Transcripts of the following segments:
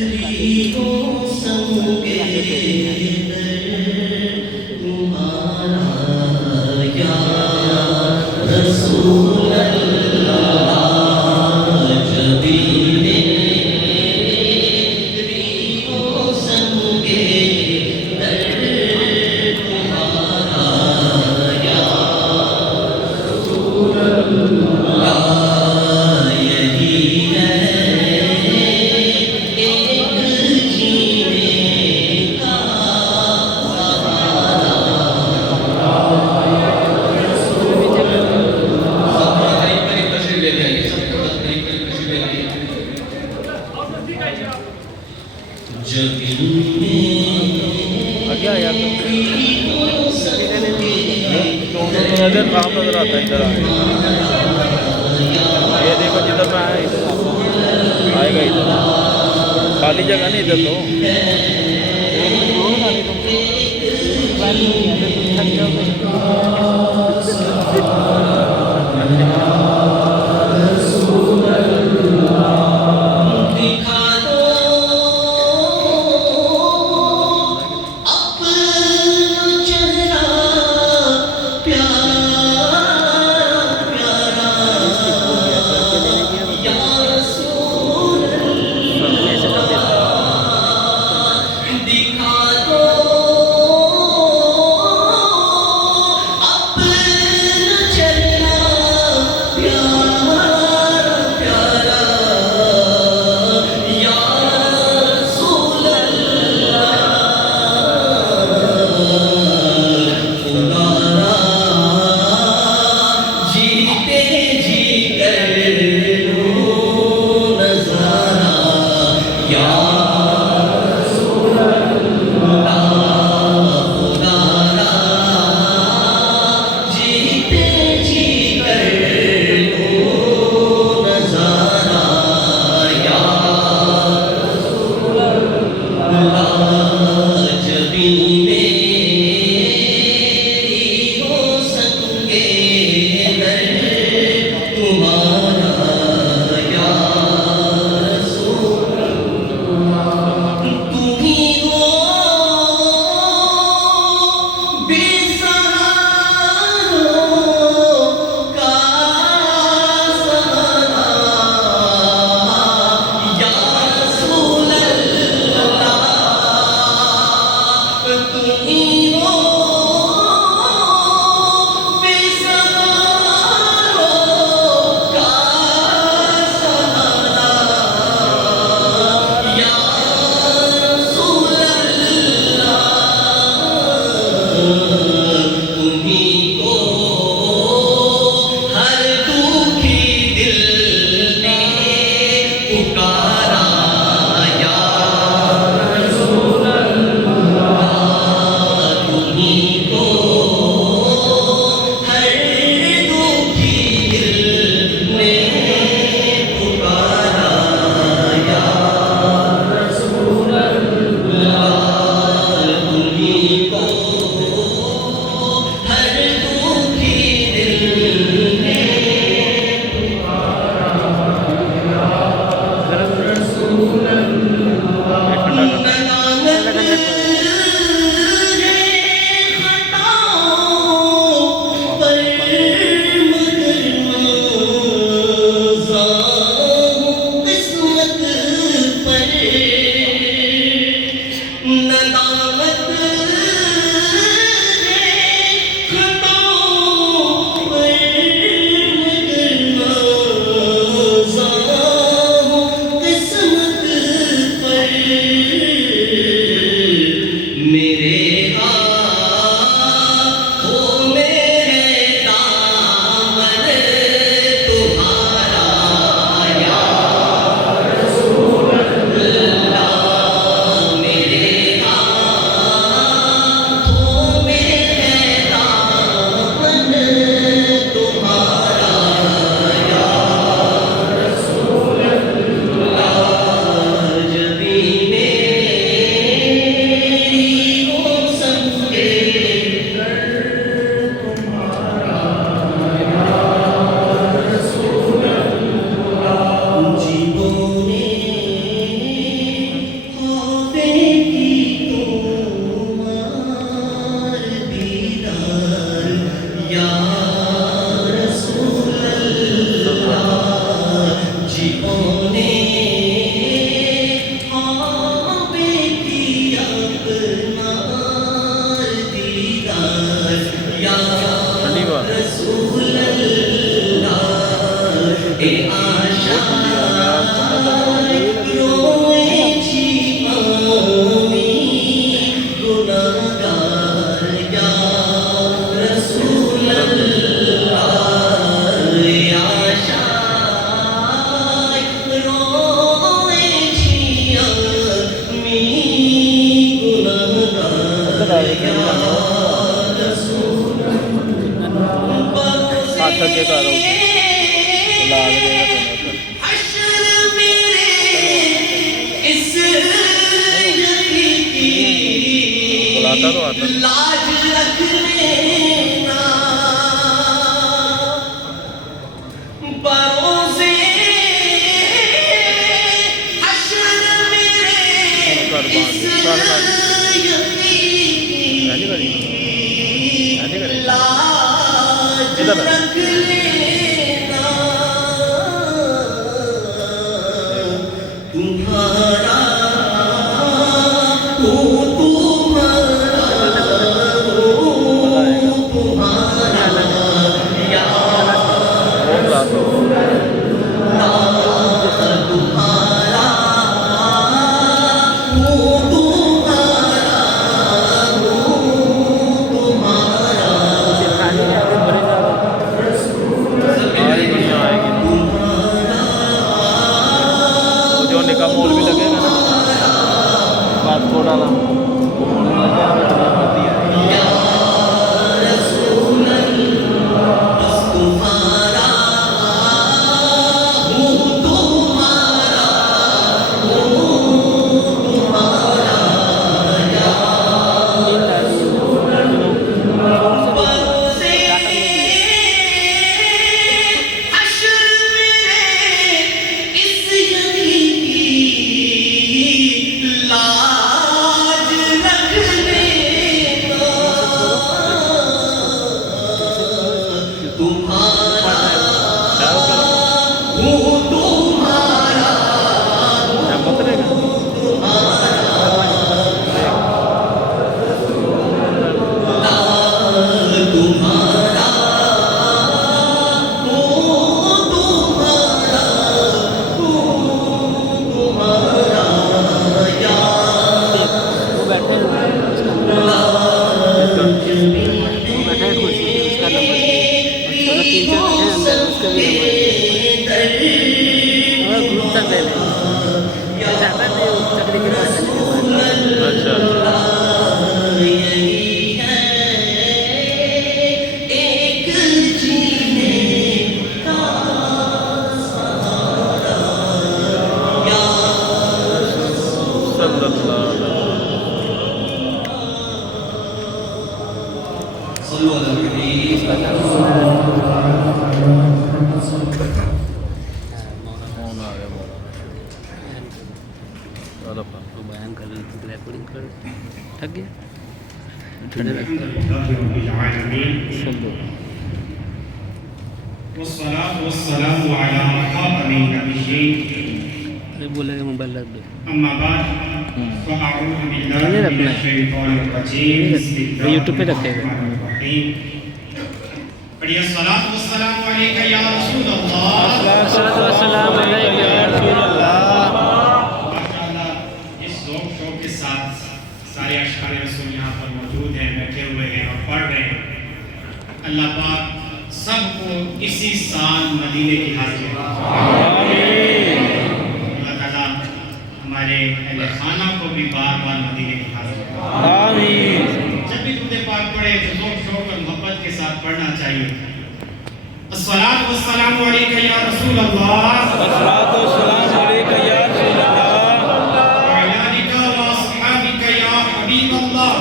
ریحوں سنگ کیا یار نظر رام نظر آتا ہے ادھر یہ دیکھو جدھر میں آیا ادھر آئے گا ادھر خالی جگہ نہیں ادھر لا کے ہاتھ اگے کر لا کے دے گا بلاتا تو آتا یوٹیوب پہ رکھے گا سارے اشعار رسول یہاں پر موجود ہیں، بیٹھے ہوئے ہیں اور پڑھ رہے ہیں. اللہ پاک سب کو اسی سال مدینے کی حاضری اللہ تعالیٰ ہمارے اہل خانہ کو بھی بار بار مدینے کی حاضری. جب بھی درود پاک پڑھے تو ذوق شوق اور محبت کے ساتھ پڑھنا چاہیے. الصلاۃ والسلام علیک یا رسول اللہ، الصلاۃ والسلام علیک یا رسول اللہ،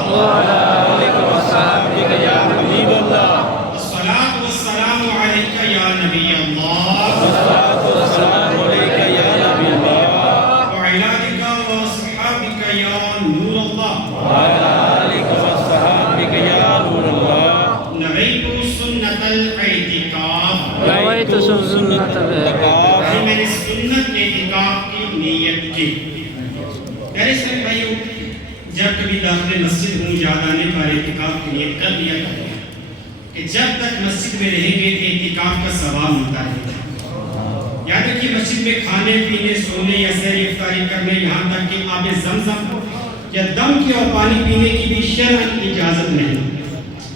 وعلى آلك وصحبك يا حبيب الله. الصلاة والسلام عليك يا نبي الله، الصلاة والسلام عليك يا نبي الله، وعلى آلك وصحبك يا نور الله، وعلى آلك وصحبك يا نور الله. نويت سنة الاعتكاف، نويت سنة الاعتكاف، میں نے سنت اعتکاف کی نیت کی. میرے سن بھائیو، جب کبھی داخل مسجد ہوں یاد آنے پر اعتکاف کی نیت کر لیا کریں کہ جب تک مسجد میں رہیں گے اعتکاف کا ثواب ملتا رہے گا. یاد رکھیے مسجد میں کھانے پینے سونے یا سیر افطاری کرنے یہاں تک کہ آب زمزم یا دم کی اور پانی پینے کی بھی شرعاً اجازت نہیں.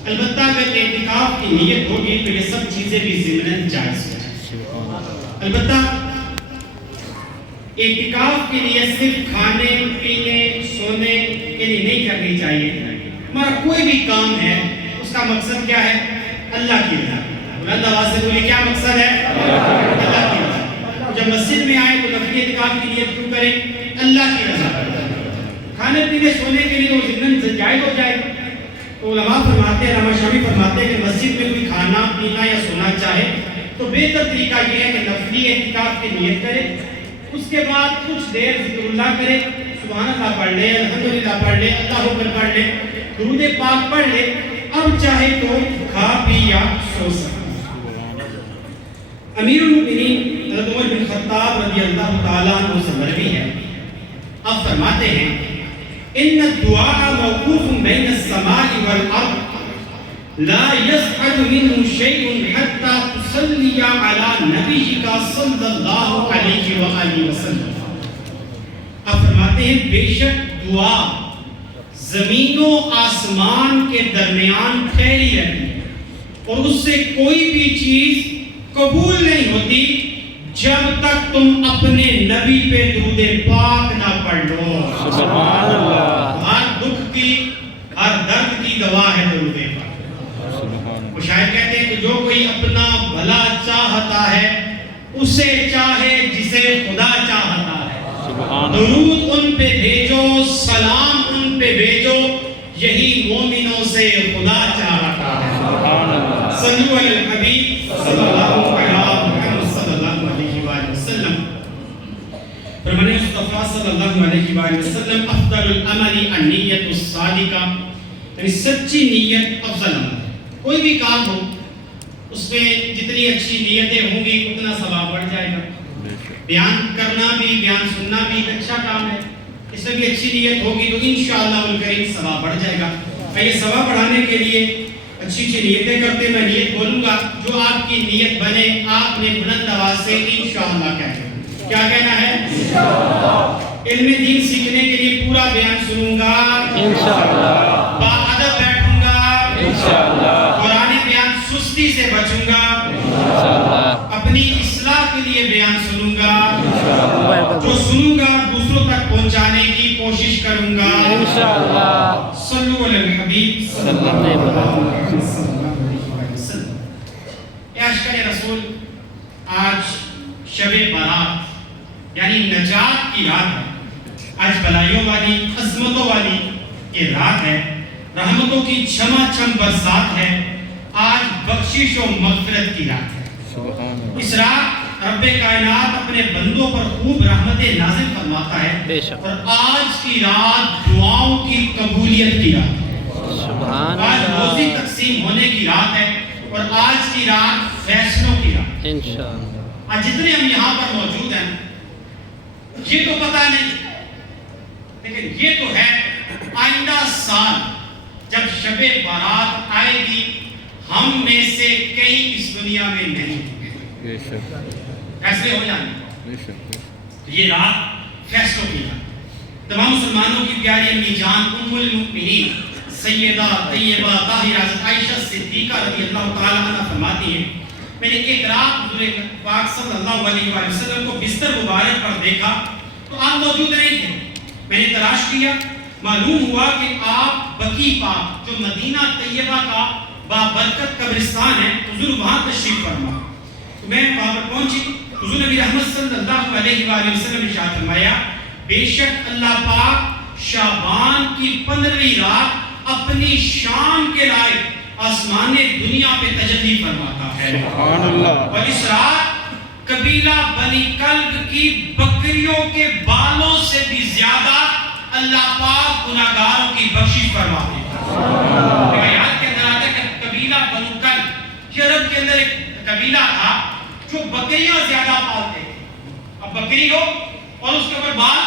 البتہ اگر اعتکاف کی نیت ہوگی تو یہ سب چیزیں بھی ضمناً جائز ہیں. البتہ اعتکاف کے لیے صرف کھانے پینے سونے کے لیے نہیں کرنی چاہیے، ہمارا کوئی بھی کام ہے اس کا مقصد کیا ہے؟ اللہ کی رضا. بلند آواز سے بولیے کیا مقصد ہے؟ اللہ کی رضا. جب مسجد میں آئے تو نفلی اعتکاف کی نیت کیوں کریں؟ اللہ کی رضا. کھانے پینے سونے کے لیے تو ضمن جائز ہو جائے. تو علماء فرماتے ہیں، علامہ شامی فرماتے ہیں کہ مسجد میں کوئی کھانا پینا یا سونا چاہے تو بہتر طریقہ یہ ہے کہ نفلی اعتکاف کی نیت کرے، اس کے بعد کچھ دیر ذکر اللہ کرے، سبحان اللہ پڑھ لے، الحمدللہ پڑھ لے، اللہ اکبر پڑھ لے، درود پاک پڑھ لے، اب چاہے تو کھا پی یا سو سکتا. امیر المؤمنین حضرت عمر بن خطاب رضی اللہ تعالیٰ عنہ سے مروی ہے، اب فرماتے ہیں ان الدعاء موقوف بین السماء والارض لا يصعد منه شيء حتى تصلي على نبيك صلی اللہ علیہ وآلہ وسلم. اب فرماتے ہیں بے شک دعا زمین و آسمان کے درمیان ٹھہری رہتی ہے اور اس سے کوئی بھی چیز قبول نہیں ہوتی جب تک تم اپنے نبی پہ درود پاک نہ پڑھ لو. سبحان اللہ. ہر دکھ کی، ہر درد کی دوا ہے درود پاک. وہ شاید کہتے ہیں کہ جو کوئی اپنا بھلا چاہتا ہے اسے چاہے جسے خدا چاہتا ہے. درود ان پہ بھیجو، سلام ان پہ بھیجو، یہی مومنوں سے خدا چاہتا ہے. صلو علی الحبیب صلی اللہ علیہ وسلم. فرمانے مصطفیٰ صلی اللہ علیہ وآلہ وسلم افضل العمل النیت الصادقہ، یعنی سچی نیت افضل عمل. کوئی بھی کام ہو اس میں جتنی اچھی نیتیں ہوں گی اتنا ثواب بڑھ جائے گا. بیان کرنا بھی، بیان سننا بھی ایک اچھا کام ہے، اس میں بھی اچھی نیت ہوگی تو انشاءاللہ الکریم ثواب بڑھ جائے گا. میں یہ ثواب بڑھانے کے لیے اچھی اچھی نیتیں کرتے میں نیت بولوں گا، جو آپ کی نیت بنے آپ نے بلند آواز سے انشاءاللہ کہنا. کیا کہنا ہے؟ علم دین سیکھنے کے لیے پورا بیان سنوں گا انشاءاللہ، باادب بیٹھوں گا انشاءاللہ، قرآن بیان سستی سے بچوں گا انشاءاللہ، اپنی اصلاح کے لیے بیان سنوں گا انشاءاللہ، جو سنوں گا دوسروں تک پہنچانے کی کوشش کروں گا انشاءاللہ. صلو علی الحبیب صلی اللہ علیہ وسلم. اے عاشقان رسول، آج شب برات یعنی نجات کی رات ہے. آج بلائیوں والی، عظمتوں والی یہ رات ہے، رحمتوں کی چھما چھم برسات ہے. آج بخشش و مغفرت کی رات ہے. اس رات رب کائنات اپنے بندوں پر خوب رحمتیں نازل فرماتا ہے، اور آج کی رات دعاؤں کی قبولیت کی رات ہے. آج روزی تقسیم ہونے کی رات ہے، اور آج کی رات فیصلوں کی رات انشاءاللہ. آج جتنے ہم یہاں پر موجود ہیں یہ تو پتہ نہیں، لیکن یہ تو ہے آئندہ سال جب شب بارات آئے گی ہم میں سے کئی اس دنیا میں نہیں ہوں گے، فیصلے ہو جائیں گے. یہ رات فیصلوں کی رات. تمام مسلمانوں کی پیاری امی جان ام المؤمنین سیدہ طیبہ طاہرہ حضرت عائشہ صدیقہ رضی اللہ تعالی عنہ فرماتی ہیں میں نے ایک رات حضور پاک صلی اللہ علیہ وآلہ وسلم کو بستر مبارک پر دیکھا تو آپ موجود نہیں تھے. میں نے تلاش کیا، معلوم ہوا کہ آپ بقیع پاک جو مدینہ طیبہ کا بابرکت قبرستان ہے حضور وہاں تشریف فرما. تو میں وہاں پر پہنچی، حضور نبی رحمت صلی اللہ علیہ وآلہ وسلم نے ارشاد فرمایا بے شک اللہ پاک شعبان کی 15ویں رات اپنی شان کے لائق آسمان دنیا پہ تجلی فرماتا ہے. سبحان اللہ. اور اس رات قبیلہ بنی کلب کی بکریوں کے بالوں سے بھی زیادہ اللہ پاک گناہگاروں کی بخشش فرماتے ہیں. روایات کے اندر آتا ہے کہ قبیلہ بنی کلب یہ عرب کے اندر ایک قبیلہ تھا جو بکریاں زیادہ پالتے تھے. اب بکری ہو اور اس کے اوپر بال،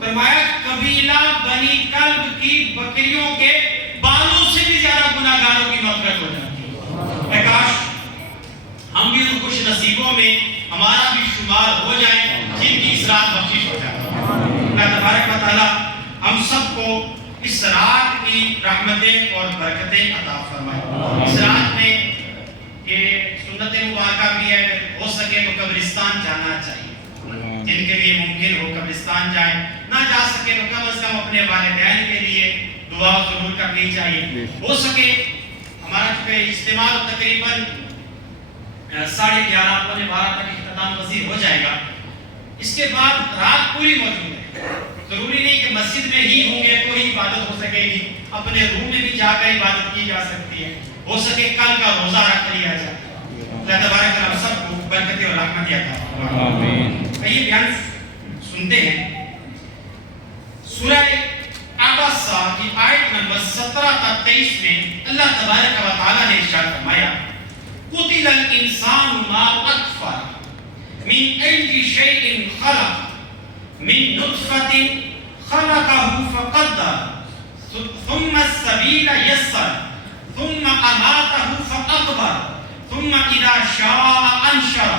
فرمایا قبیلہ بنی کلب کی بکریوں کے بالوں سے بھی زیادہ گناہگاروں کی مغفرت ہو جاتی ہے. کاش ہم بھی ان خوش نصیبوں میں ہمارا بھی شمار ہو جائے جن کی اس رات بخشش ہو جاتی ہے. اللہ تبارک و تعالی ہم سب کو اس رات کی رحمتیں اور برکتیں عطا فرمائے. اس رات میں یہ سنت مبارکہ بھی ہے، ہو سکے تو قبرستان جانا چاہیے. جن کے لیے ممکن ہو قبرستان جائیں، نہ جا سکے تو کم از کم اپنے والدین کے لیے دعا ضرور کرنی چاہیے. ہو سکے ہمارا چونکہ اجتماع تقریباً 11:30 پونے 12 تک اختتام پذیر ہو جائے گا. اس کے بعد رات پوری موجود ہے. ضروری نہیں کہ مسجد میں ہی ہوں گے تو ہی عبادت ہو سکے گی, اپنے روم میں بھی جا کر عبادت کی جا سکتی ہے. ہو سکے کل کا روزہ رکھ لیا جائے. اللہ تبارک و تعالی سب کو برکت اور رحمت عطا فرمائے. آمین. یہ بیان سنتے ہیں سورہ عبسہ کی آیت نمبر 17 تا 23 میں اللہ تبارک و تعالی نے ارشاد فرمایا قتل الانسان ما اکفر من ای شیء خلق من نطفة خلقه فقدر ثم السبیل یسر ثم اماته فاقبر ثم اذا شاء انشر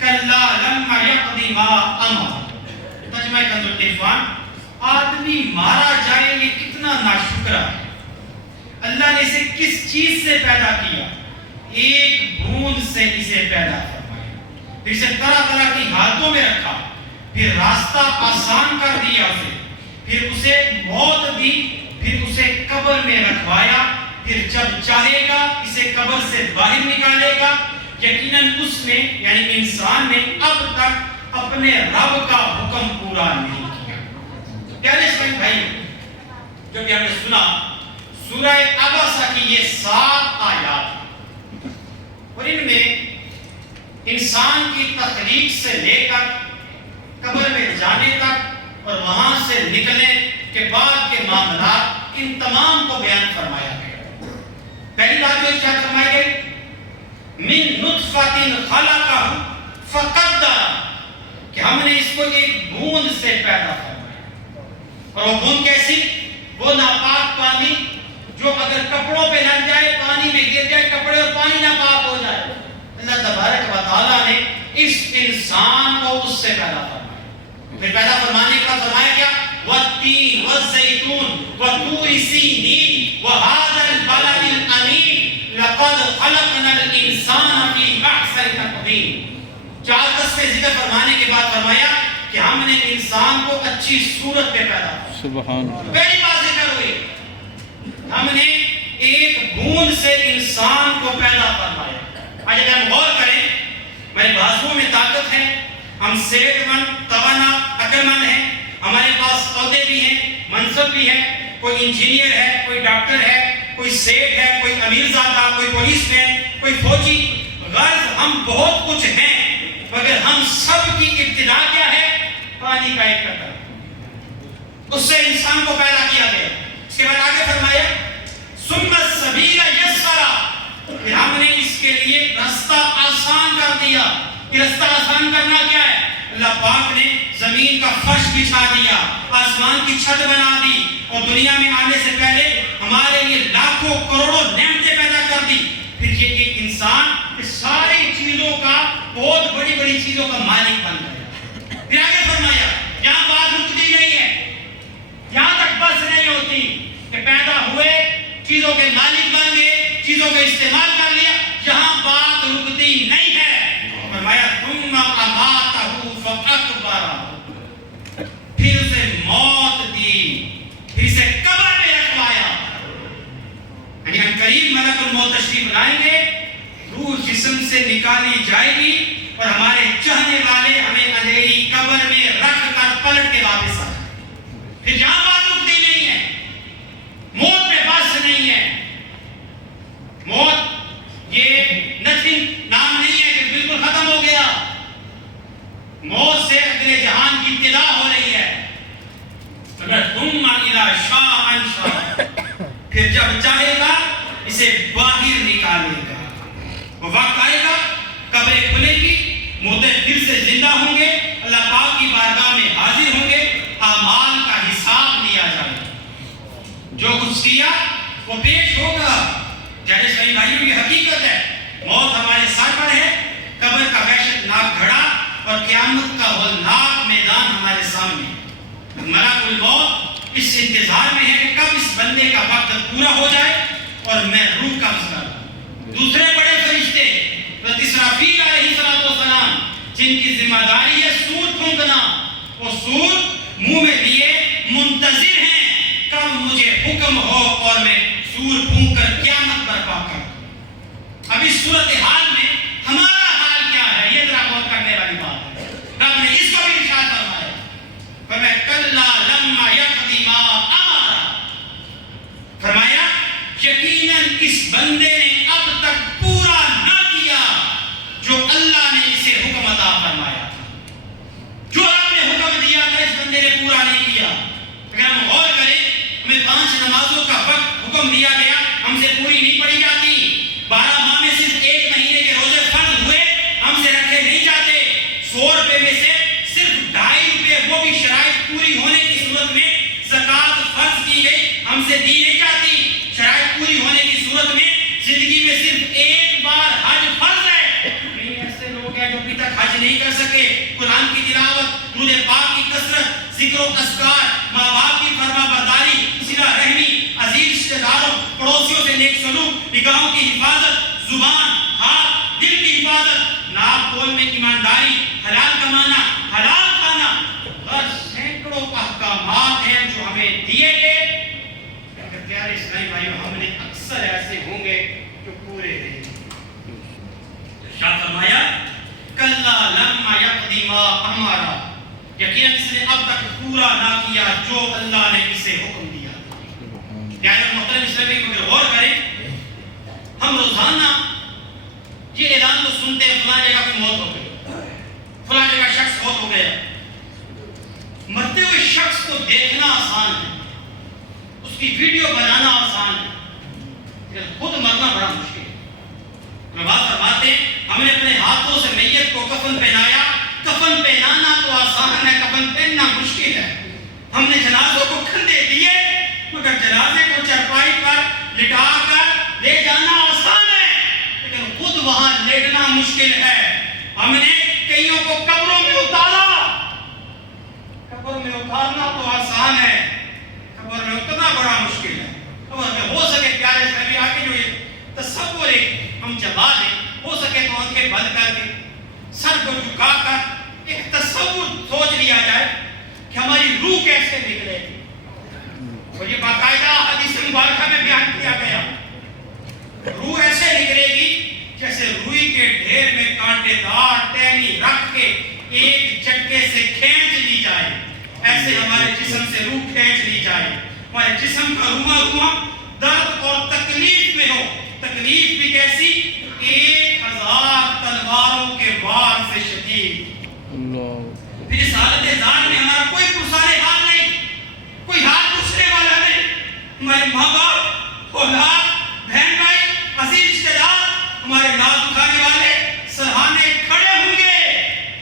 کلا لما یقض ما امر. ترجمہ کنز العرفان. آدمی مارا جائے یہ کتنا ناشکرا ہے. اللہ نے اسے کس چیز سے پیدا کیا؟ ایک بوند سے اسے پیدا فرمایا, پھر اسے طرح طرح کی حالتوں میں رکھا, پھر راستہ آسان کر دیا اسے, پھر اسے موت دی, پھر اسے قبر میں رکھوایا, پھر جب چاہے گا اسے قبر سے باہر نکالے گا. یقیناً اس نے یعنی انسان نے اب تک اپنے رب کا حکم پورا نہیں کیا. پیارے اسلام بھائی, جو کہ ہم نے سنا سورہ عبسہ کی یہ 7 آیات اور ان میں انسان کی تخلیق سے لے کر قبر میں جانے تک اور وہاں سے نکلنے کے بعد کے معاملات ان تمام کو بیان فرمایا گیا. پہلی بات جو ارشاد فرمائی گئی من نطفة خلقه فقدر, کہ ہم نے اس کو ایک بوند سے پیدا فرمایا. اور وہ بوند کیسی؟ وہ ناپاک پانی جو اگر کپڑوں پہ لگ جائے, پانی میں گر جائے کپڑے اور پانی ناپاک ہو جائے. اللہ تبارک و تعالیٰ نے اس انسان کو اس سے پیدا فرمایا. پھر پیدا فرمانے کا فرمایا کیا؟ والتین والزیتون وطور سینین وهذا البلد الامین لقد خلقنا الانسان فی احسن تقویم. 4 دستے ذکر فرمانے کے بعد فرمایا کہ ہم نے انسان کو اچھی صورت پہ پیدا کیا. سبحان اللہ. پہلی بات ذکر ہوئی ہم نے ایک بوند سے انسان کو پیدا فرمایا. آج اگر ہم غور کریں, ہمارے بازوؤں میں طاقت ہے, ہم صحت مند, توانا, عقل مند ہیں, ہمارے پاس عہدے بھی ہیں, منصب بھی ہے, کوئی انجینئر ہے, کوئی ڈاکٹر ہے, کوئی سیٹ ہے, کوئی امیر زادہ, کوئی پولیس مین, کوئی فوجی. غرض ہم بہت کچھ ہیں, مگر ہم سب کی ابتدا کیا ہے؟ پانی کا ایک قطرہ. اس سے انسان کو پیدا کیا گیا. اس کے بعد آگے فرمایا ثم السبیل یسر, پھر ہم نے اس کے لیے راستہ آسان کر دیا. یہ راستہ آسان کرنا کیا ہے؟ اللہ پاک نے زمین کا فرش بچھا دیا, آسمان کی چھت بنا دی, اور دنیا میں آنے سے پہلے ہمارے لیے لاکھوں کروڑوں نعمتیں پیدا کر دی. پھر یہ ایک انسان ساری چیزوں کا, بہت بڑی بڑی چیزوں کا مالک بن گیا. پھر آگے فرمایا یہاں بات رکتی نہیں ہے, یہاں تک بس نہیں ہوتی کہ پیدا ہوئے, چیزوں کے مالک بن گئے, چیزوں کا استعمال کر لیا. یہاں بات رکتی نہیں ہے. فرمایا ثم اماتہ فاکبر, پھر اسے موت دی, پھر اسے قبر میں رکھوایا. یعنی ہم قریب ملک الموت تشریف لائیں گے, روح جسم سے نکالی جائے گی, اور ہمارے چاہنے والے ہمیں اندھیری قبر میں رکھ کر پلٹ کے واپس آ جائیں. پھر یہاں بات رکتی نہیں ہے, موت میں بس نہیں ہے. موت یہ نتھنگ نام نہیں ہے کہ بالکل ختم ہو گیا. موت سے اگلے جہان کی ابتدا ہو رہی ہے. ثم اذا شاء انشر, پھر جب چاہے گا اسے باہر نکالے گا. وہ وقت آئے گا, قبریں کھلے گی, مردے پھر سے زندہ ہوں گے, اللہ پاک کی بارگاہ میں حاضر ہوں گے, اعمال کا حساب لیا جائے گا. جو کچھ کیا وہ پیش ہوگا. جیسے صحیح بھائیوں کی حقیقت ہے, موت ہمارے سر پر ہے, قبر کا وحشت ناک گھڑا اور قیامت کا ہولناک میدان ہمارے سامنے. ملک الموت اس انتظار میں ہے کہ کب اس بندے کا وقت پورا ہو جائے اور میں روح قبض کروں. دوسرے بڑے فرشتے اسرافیل علیہ السلام, جن کی ذمہ داری ہے سور پھونکنا, وہ سور منہ میں لیے منتظر ہیں کب اب مجھے حکم ہو اور میں سور پھونک کر قیامت برپا کروں۔ اب اس صورتحال میں ہمارا حال کیا ہے، یہ ذرا غور کرنے والی بات ہے۔ رب نے اس کو بھی ارشاد فرمایا، فرمایا کلا لما یقضی ما امر، فرمایا یقیناً اس بندے نے اب تک پورا نہ کیا جو اللہ نے اسے حکم عطا فرمایا تھا۔ جو رب نے حکم دیا تھا اس بندے نے پورا نہیں کیا۔ اگر ہم غور کریں، ہمیں 5 نمازوں کا وقت حکم دیا گیا، ہم سے پوری نہیں پڑھی جاتی۔ 12 ماہ میں صرف 1 مہینے کے روزے فرض ہوئے، ہم سے رکھے نہیں جاتے۔ 100 روپے میں سے صرف 2.5 روپے، وہ بھی شرائط پوری ہونے کی صورت میں زکوٰۃ فرض کی گئی، ہم سے دی نہیں جاتی۔ شرائط پوری ہونے کی صورت میں زندگی میں صرف 1 بار حج فرض ہے۔ کئی ایسے لوگ ہیں جو ابھی تک حج نہیں کر سکے۔ قرآن کی تلاوت، درود پاک کی کثرت، ذکر و اذکار، ماں باپ کی فرما برداری، صلہ رحمی، عزیز رشتہ داروں، پڑوسیوں سے نیک سلوک، نگاہوں کی حفاظت، زبان، ہاتھ، دل کی حفاظت، ناک بول میں ایمانداری، حلال کمانا، حلال کھانا، ہر سینکڑوں احکامات ہیں جو ہمیں دیے گئے۔ اگر پیارے اسلامی بھائیوں، ہم نے اکثر ایسے ہوں گے جو پورے نہیں۔ ارشاد فرمایا کلا لما یقضی ما امر، یقیناً اس نے اب تک پورا نہ کیا جو اللہ نے اسے حکم دیا۔ پیارے محترم اسلامی اگر غور کریں، ہم روزانہ یہ اعلان تو سنتے ہیں فلاں جگہ کوئی موت ہو گئی، فلاں جگہ شخص فوت ہو گیا۔ مرتے ہوئے شخص کو دیکھنا آسان ہے، اس کی ویڈیو بنانا آسان ہے، لیکن خود مرنا بڑا مشکل ہے۔ بات فرماتے ہیں ہم نے اپنے ہاتھوں سے میت کو کفن پہنایا، کفن پہنانا تو آسان ہے، کفن پہننا مشکل ہے۔ ہم نے جنازوں کو کندھے دیے، مگر جنازے کو چرپائی پر لٹا کر لے جانا آسان ہے، لیکن خود وہاں لیٹنا مشکل ہے۔ ہم نے کئیوں کو قبروں میں اتارا، قبر میں اتارنا تو آسان ہے، قبر میں اترنا بڑا مشکل ہے۔ قبر میں ہو سکے پیارے صاحب آگے جو یہ تصور ہے ہم جما لیں، ہو سکے تو آنکھیں بند کر کے سر کو جھکا کر ایک تصور سوچ لیا جائے کہ ہماری روح کیسے نکلے گی۔ اور یہ باقاعدہ حدیث مبارکہ میں بیان کیا گیا، روح ایسے نکلے گی جیسے روئی کے ڈھیر میں کانٹے دار ٹہنی رکھ کے ایک جھٹکے سے کھینچ لی جائے، ایسے ہمارے جسم سے روح کھینچ لی جائے۔ ہمارے جسم کا روما درد اور تکلیف میں ہو، تکلیف بھی کیسی، 1000 تلواروں کے وار سے شدید۔ پھر اس حالت زار میں ہمارا کوئی پرسان حال نہیں، کوئی حال پوچھنے والا نہیں۔ ہمارے ماں باپ، اولاد، بہن بھائی، عزیز رشتہ دار، ہمارے ناز اٹھانے والے سرہانے کھڑے ہوں گے،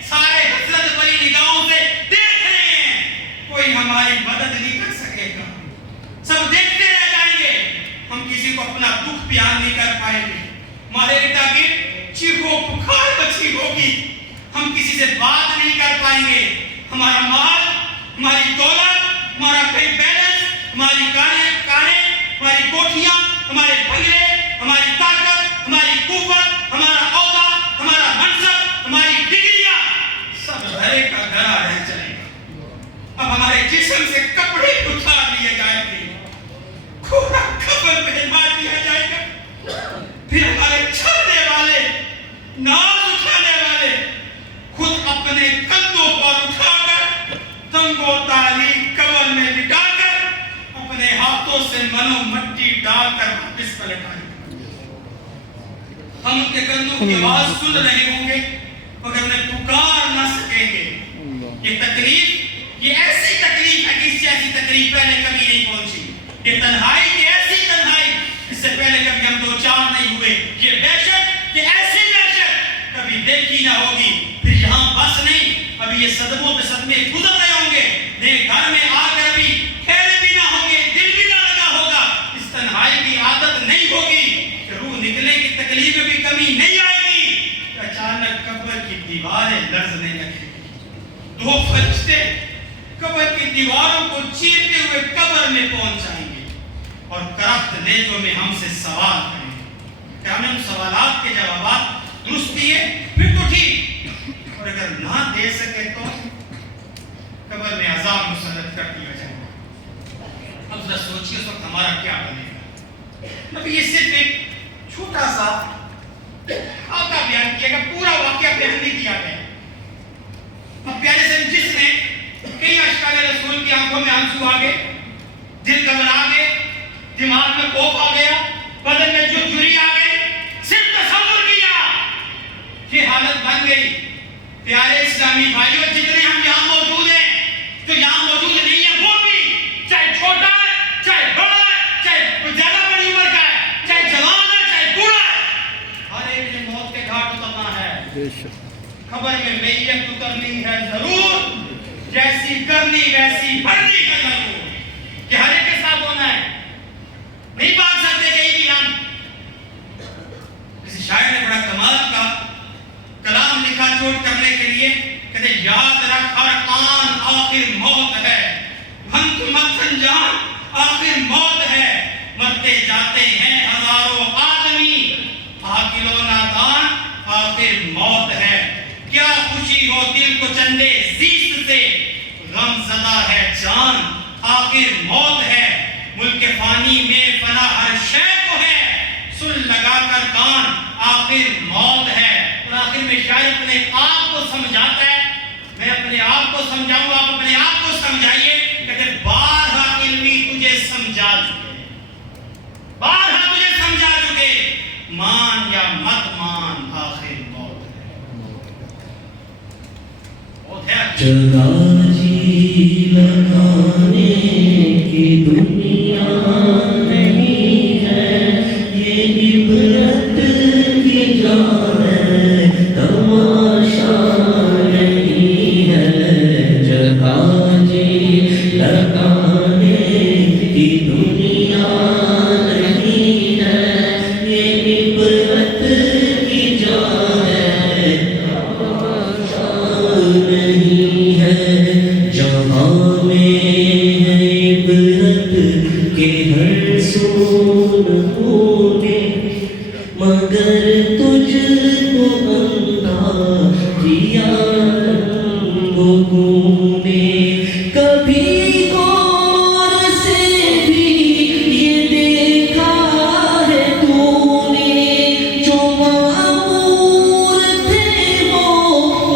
سارے حسرت بھری نگاہوں سے دیکھ رہے ہیں، کوئی ہماری مدد نہیں کر سکے گا، سب دیکھتے رہ جائیں گے، ہم کسی کو اپنا دکھ بیان نہیں کر پائیں گے، ہمارے ارد گرد چیخو پکار مچی ہوگی، ہم کسی سے بات نہیں کر پائیں گے، ہمارا مال، ہماری دولت، ہمارا بینک بیلنس، ہماری کاریں، ہماری کوٹھیاں، ہمارے بنگلے، ہماری طاقت، ہماری قوت، ہمارا عہدہ، ہمارا منصب، ہماری ڈگریاں، سب گھرے کا گھرا رہ جائے گا۔ اب ہمارے جسم سے کپڑے اتار لیے جائیں گے، کھوڑا کفن پہنا دیا جائے گا، پھر ہمارے چھڑنے والے، ناز اٹھانے والے خود اپنے کندھوں پر اٹھا کر تنگ و تاریک قبر میں لٹا کر اپنے ہاتھوں سے منو مٹی ڈال کر واپس پلٹائیں گے۔ ہم ان کے کندھوں کی آواز سن رہے ہوں گے مگر انہیں پکار نہ سکیں گے۔ یہ تکلیف، یہ ایسی تکلیف ہے کہ اس سے ایسی تکلیف پہلے کبھی نہیں پہنچی۔ یہ تنہائی کی ایسی تنہائی اس سے پہلے کبھی ہم دو چار نہیں ہوئے۔ یہ وحشت، یہ ایسی وحشت کبھی دیکھی نہ ہوگی۔ پھر یہاں بس نہیں، ابھی یہ صدموں پہ صدمے گزر رہے ہوں گے، نئے گھر میں آ کر ابھی کھیلے بھی نہ ہوں گے، دل بھی نہ لگا ہوگا، اس تنہائی کی عادت نہیں ہوگی کہ روح نکلنے کی تکلیف میں بھی کمی نہیں آئے گی کہ اچانک قبر کی دیواریں لرزنے لگیں گی۔ 2 فرشتے قبر کی دیواروں کو چیرتے ہوئے قبر میں پہنچ جائیں گے اور کرخت نیزوں میں ہم سے سوال کریں گے کہ ہم نے ان سوالات کے جوابات درست دیے پھر تو ٹھیک، اور اگر نہ دے سکے تو قبر میں عذاب مسلط کر دیا جائے گا۔ اب ذرا سوچیے اس وقت ہمارا کیا بنے گا. مگر یہ صرف ایک چھوٹا سا آپ کا بیان کیا گیا, پورا واقعہ بیان نہیں کیا گیا. اب پیارے سے جس نے کئی اشکال رسول کی آنکھوں میں آنسو آ گئے, دل گھبرا گئے, دماغ میں خوف آ گیا, بدن میں جھرجھری آ گئی, صرف تصور کیا یہ حالت بن گئی. پیارے اسلامی بھائیوں, جتنے ہم یہاں موجود ہیں, جو یہاں موجود نہیں ہے وہ بھی, چاہے چھوٹا ہے, چاہے بڑا ہے, چاہے زیادہ بڑی عمر کا ہے, چاہے جوان ہے, چاہے بوڑھا ہے, ہر ایک نے موت کے گھاٹ اترنا ہے. خبر میں میت اترنی ہے ضرور, جیسی کرنی ویسی بھرنی ہے ضرور, کہ ہر ایک کے ساتھ ہونا ہے. نہیں بات سکتے کہیں بھی ہم. کسی شاعر نے بڑا کمال کا کلام لکھا چوٹ کرنے کے لیے, کہتے یاد رکھ ہر آن آخر موت ہے, ہم تو مت سنجان آخر موت ہے, مرتے جاتے ہیں ہزاروں آدمی, عاقل و نادان آخر موت ہے. کیا خوشی ہو دل کو چندے زیست سے, غم زدہ ہے جان آخر موت ہے. ملک فانی میں فنا ہر شے کو ہے, سن لگا کر کان آخر موت ہے. اور آخر میں شاعر اپنے آپ کو سمجھاتا ہے, میں اپنے آپ کو سمجھاؤں, آپ اپنے آپ کو سمجھائیے. کہتے بارہا علمی تجھے سمجھا چکے, بارہا تجھے سمجھا چکے, مان یا مت مان آخر موت ہے. جگہ جی لگانے کی دنیا نہیں ہے, یہ عبرت کی جا ہے, تماشا نہیں ہے. جگہ جی لگانے کی دنیا نہیں ہے, یہ عبرت کی جا ہے, تماشا نہیں ہے. جہاں میں ہے عبرت کے ہر سون ہونے, مگر تجھ کو اندھا کیا لوگوں نے. کبھی غور سے بھی یہ دیکھا ہے تو نے, جو معمور تھے وہ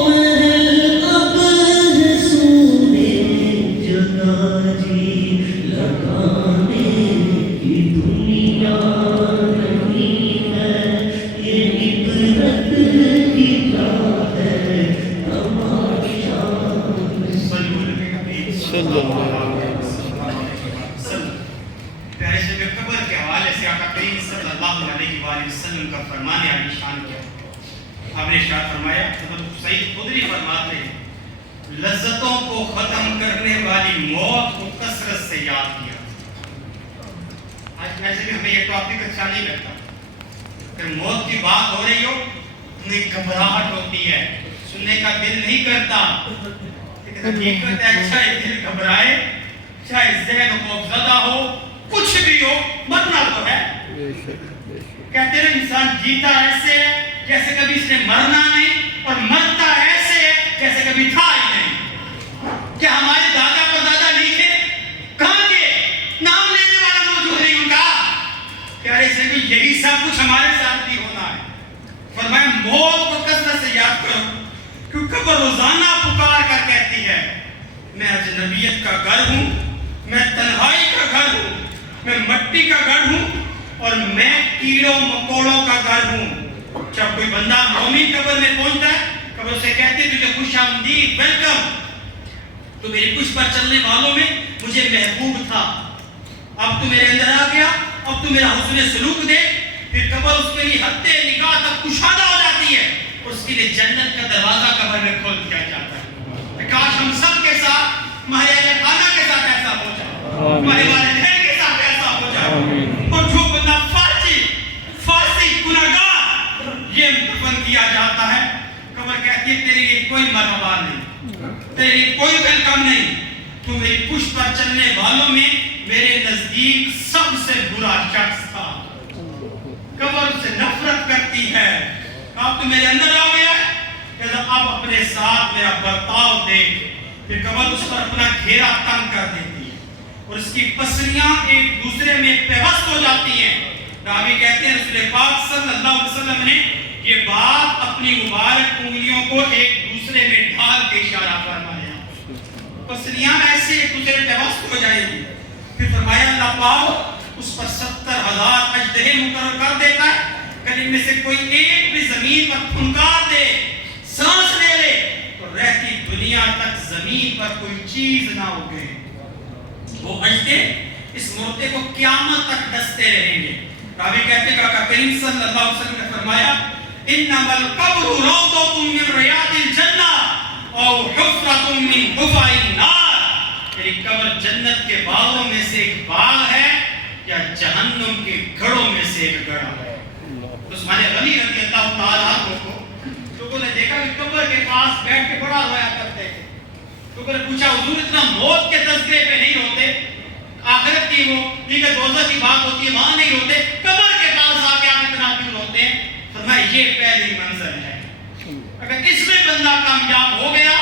محل اب ہے سونے. جگہ جی لگانے کی دنیا نہیں ہے, یہ عبرت کی جا ہے, تماشا. پیارے شب قبر کے حوالے سے آقا کریم صلی اللہ علیہ وآلہ وسلم کا فرمان عالی شان کیا. آپ نے ارشاد فرمایا, حضرت سعید خدری فرماتے ہیں, لذتوں کو ختم کرنے والی موت کو کثرت سے یاد کیا. آج ویسے بھی ہمیں یہ ٹاپک اچھا نہیں لگتا, پھر موت کی بات ہو رہی ہو ہمیں گھبراہٹ ہوتی ہے, سننے کا دل نہیں کرتا. لیکن حقیقت ہے چاہے دل گھبرائے, چاہے ذہن خوفزدہ ہو, کچھ بھی ہو, مرنا تو ہے. کہتے ہیں انسان جیتا ایسے ہے جیسے کبھی اس نے مرنا نہیں, اور مرتا ایسے ہے جیسے کبھی تھا ہی نہیں. کیا ہمارے دادا پردادا نہیں تھے؟ کہاں کے نام لینے والا موجود نہیں ان کا. پیارے سے بھی یہی سب کچھ ہمارے ساتھ بھی ہونا ہے. فرمایا موت کو کثرت سے یاد کرو, کیونکہ وہ روزانہ پکار کر کہتی ہے, میں اجنبیت کا گھر ہوں, میں تنہائی کا گھر ہوں, میں مٹی کا گھر ہوں, اور میں کیڑوں مکوڑوں کا گھر ہوں. جب کوئی بندہ مومن قبر میں پہنچتا ہے, قبر اسے کہتی ہے تجھے خوش آمدید, ویلکم, تو میری پشت پر چلنے والوں میں مجھے محبوب تھا, اب تو میرے اندر آ گیا, اب تو میرا حسن سلوک دے. پھر قبر اس کے لیے حد نگاہ تک کشادہ ہو جاتی ہے, اور اس کے لیے جنت کا دروازہ قبر میں کھول دیا جاتا ہے. کاش ہم سب کے ساتھ ماہر خانہ کے ساتھ ایسا ہو جائے, ہمارے والدین کے ساتھ ایسا ہو جائے. اور جو بندہ فاسق گناہگار یہ دفن کیا جاتا ہے, قبر کہتی ہے تیرے لیے کوئی مرحبا نہیں, تیرے لیے کوئی ویلکم نہیں, تو میری پشت پر چلنے والوں میں میرے نزدیک سب سے برا شخص تھا. قبر سے نفرت کرتی ہے, اب تو میرے اندر آ گیا ہے, کہ اب اپنے ساتھ میرا برتاؤ دیکھ. پھر قبر اس پر اپنا گھیرا تنگ کر دیتی ہے, اور اس کی پسلیاں ایک دوسرے میں پیوست ہو جاتی ہیں. راوی کہتے ہیں رسول پاک صلی اللہ علیہ وسلم نے یہ بات اپنی مبارک انگلیوں کو ایک دوسرے میں ڈھال کے اشارہ فرمایا. پسلیاں ایسے ایک دوسرے میں پیوست ہو جائیں گی. پھر فرمایا اللہ پاک اس پر 70,000 اژدہے مقرر کر دیتا ہے. کل ان میں سے کوئی ایک بھی زمین پر پھنکار دے, سانس لے لے, تو رہتی دنیا تک زمین پر کوئی چیز نہ اگے. وہ اژدہے اس مردے کو قیامت تک ڈستے رہیں گے. راوی کہتے ہیں کہ کریم صلی اللہ علیہ وسلم نے فرمایا انما القبر روضۃ من ریاض الجنہ او حفرۃ من حفر النار. میری قبر جنت کے باغوں میں سے ایک باغ ہے یا جہنم کے گڑھوں میں سے ایک گڑھا ہے. عثمان غنی رضی اللہ تعالیٰ عنہ کو لوگوں نے دیکھا کہ قبر کے پاس بیٹھ کے بڑا رویا کرتے تھے. لوگوں نے پوچھا حضور اتنا موت کے تذکرے پہ نہیں روتے, آخرت کی وہ دیگر دوزخ کی بات ہوتی ہے وہاں نہیں روتے, قبر کے پاس آ کے آپ اتنا کیوں روتے ہیں؟ فرمایا یہ پہلی منزل ہے. اگر اس میں بندہ کامیاب ہو گیا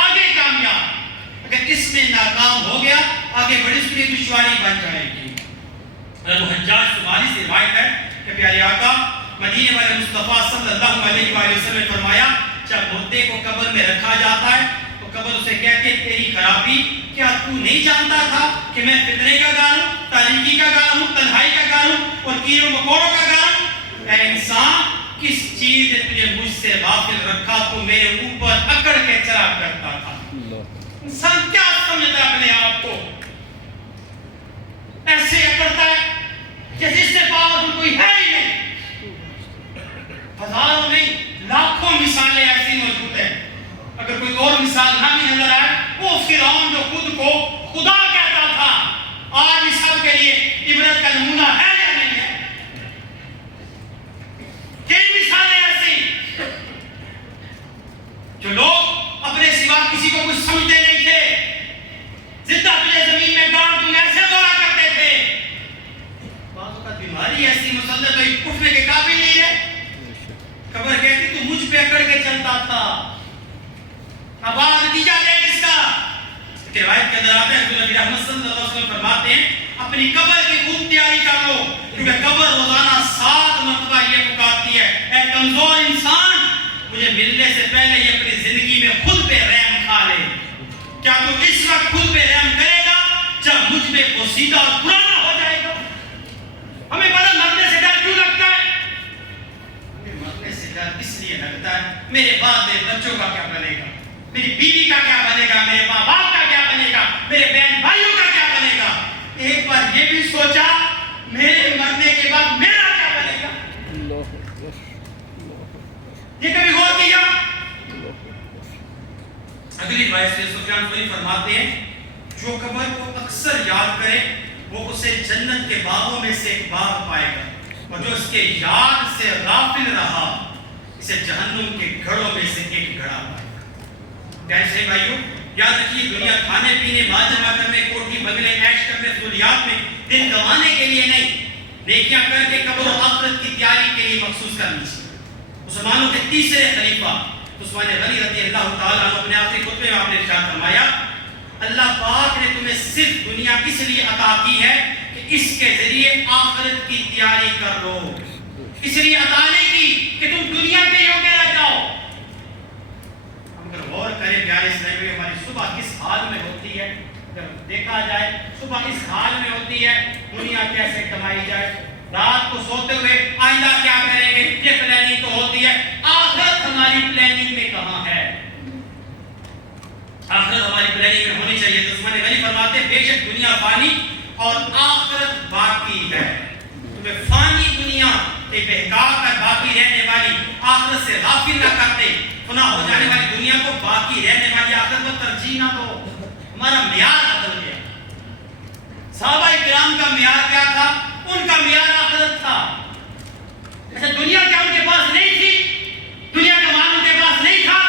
آگے کامیاب, اگر اس میں ناکام ہو گیا آگے بڑی اس کے لیے دشواری بن جائے گی. ابو حجاج سمالی سے روایت ہے کہ پیارے آقا مدینے والے مصطفیٰ صلی اللہ علیہ وآلہ وسلم نے فرمایا جب مردے کو قبر میں رکھا جاتا ہے تو قبر اسے کہتی ہے تیری خرابی, کیا تو نہیں جانتا تھا کہ میں فتنے کا گھر ہوں, تاریکی کا گھر ہوں, تنہائی کا گھر ہوں اور کیڑوں مکوڑوں کا گھر ہوں؟ اے انسان کس چیز نے تجھے مجھ سے غافل رکھا, تو میرے اوپر اکڑ کے چلا کرتا تھا. انسان کیا سمجھتا ہے اپنے آپ کو؟ ایسے اکڑتا ہے کہ جس سے پاور کوئی ہے ہی نہیں. ہزاروں نہیں لاکھوں مثالیں ایسی موجود ہیں. اگر کوئی اور مثال نہ بھی نظر آئے, وہ فرعون جو خود کو خدا کہتا تھا, آج اس سب کے لیے عبرت کا نمونہ ہے یا نہیں ہے؟ کئی مثالیں ایسی جو لوگ اپنے سوا کسی کو کچھ سمجھتے نہیں تھے, زندہ تجھے زمین میں گاڑ دوں ایسے بولا کرتے تھے. بعض اوقات بیماری ایسی مسلط ہوئی اٹھنے کے قابل نہیں ہے. خبر کہتی تو مجھ پہ اکڑ کے چلتا تھا, اب آپ نتیجہ لے کس کا؟ روایت کے اندر آتے ہیں حضور نبی رحمت صلی اللہ علیہ وسلم فرماتے ہیں اپنی قبر کی خوب تیاری کر لو, کیونکہ قبر روزانہ 7 مرتبہ یہ پکارتی ہے اے کمزور انسان, مجھے ملنے سے پہلے یہ اپنی زندگی میں خود پہ رحم کھا لے. کیا تو اس وقت خود پہ رحم کرے گا جب مجھ پہ بوسیدہ اور پرانا ہو جائے گا؟ ہمیں پتہ مرنے سے ڈر کیوں لگتا ہے؟ ہمیں مرنے سے ڈر اس لیے لگتا ہے میرے بعد میرے بچوں کا کیا بنے گا, میری بیوی کا کیا بنے گا, میرے ماں باپ کا کیا بنے گا, میرے بہن بھائیوں کا کیا بنے گا. ایک بار یہ بھی سوچا میرے مرنے کے بعد میرا کیا بنے گا؟ یہ کبھی غور کیا؟ اگلی روایت سے سفیان ثوری فرماتے ہیں جو قبر کو اکثر یاد کرے وہ اسے جنت کے باغوں میں سے ایک باغ پائے گا, اور جو اس کے یاد سے غافل رہا اسے جہنم کے گھڑوں میں سے ایک گھڑا پائے گا. کیسے بھائیوں یاد رکھیے دنیا کھانے پینے مال جمع کرنے کوٹھی بنگلے عیش کرنے فضولیات میں دن گنوانے کے لیے نہیں, نیکیاں کر کے قبر و آخرت کی تیاری کے لیے مخصوص کرنی چاہیے. مسلمانوں کے تیسرے خلیفہ عثمان غنی رضی اللہ تعالیٰ عنہ اپنے آخری خطبے میں آپ نے ارشاد فرمایا اللہ پاک نے تمہیں صرف دنیا اس لیے عطا کی ہے کہ اس کے ذریعے آخرت کی تیاری کر لو, اس لیے عطا نہیں کی کہ تم دنیا کے یوگے رہ جاؤ. ہم اگر غور کریں پیارے اسلام میں ہماری صبح کس حال میں ہوتی ہے, اگر دیکھا جائے صبح اس حال میں ہوتی ہے دنیا کیسے کمائی جائے, رات کو سوتے ہوئے آئندہ کیا کریں گے یہ پلاننگ تو ہوتی ہے. آخرت ہماری پلاننگ میں کہاں ہے؟ آخرت ہماری پلاننگ میں ہونی چاہیے. عثمان غنی فرماتے ہیں بے شک دنیا فانی اور آخرت باقی ہے. تمہیں فانی دنیا ایک بہکا کر باقی رہنے والی آخرت سے غافل نہ کرتے, فنا ہو جانے والی دنیا کو باقی رہنے والی آخرت کو ترجیح نہ دو. ہمارا معیار بدل گیا. صحابہ کرام کا معیار کیا تھا؟ ان کا معیار آخرت تھا. اچھا دنیا کیا ان کے پاس نہیں تھی؟ دنیا کا مال ان کے پاس نہیں تھا؟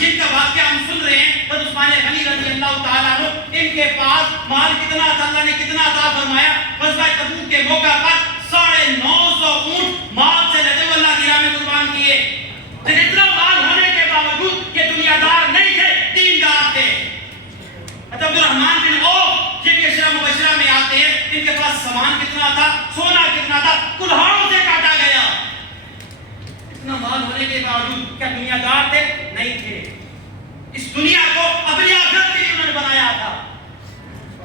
جن کا واقعہ ہم سن رہے ہیں حضرت عثمان غنی رضی اللہ تعالیٰ عنہ, ان کے پاس مال کتنا تھا, اللہ نے کتنا عطا فرمایا. غزوہ تبوک کے موقع پر 950 اونٹ مال سے لدے اللہ کی راہ میں قربان کیے. اتنا مال ہونے کے باوجود یہ دنیا دار نہیں تھے, دیندار تھے. عبد الرحمن بن عوف یہ بھی اشرا مبشرہ ان کے پاس سامان کتنا تھا، سونا کتنا تھا، کلہاڑوں سے کاٹا گیا. اتنا مال ہونے کے باوجود کیا دنیا دار تھے؟ نہیں تھے. اس دنیا کو اپنی آخرت کے لیے انہوں نے بنایا تھا.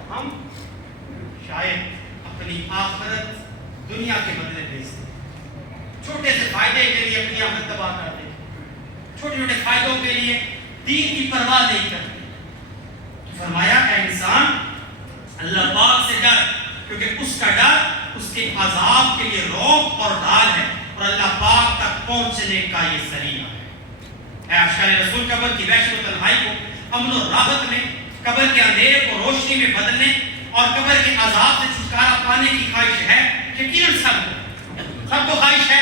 ہم شاید اپنی آخرت دنیا کے بدلے بیچتے، چھوٹے سے فائدے کے لیے اپنی آخرت تباہ کرتے، چھوٹے چھوٹے فائدوں کے لیے دین کی پرواہ نہیں کرتے. فرمایا اے انسان اللہ پاک سے ڈر، کیونکہ اس کا ڈر اس کے عذاب کے لیے روک اور ڈال ہے، اور اللہ پاک تک پہنچنے کا یہ ذریعہ ہے. اے عاشقان رسول، قبر کی وحشت و تنہائی کو امن و راحت میں، قبر کے اندھیرے کو روشنی میں بدلنے اور قبر کے عذاب سے چھٹکارا پانے کی خواہش ہے. یقیناً سب کو خواہش ہے.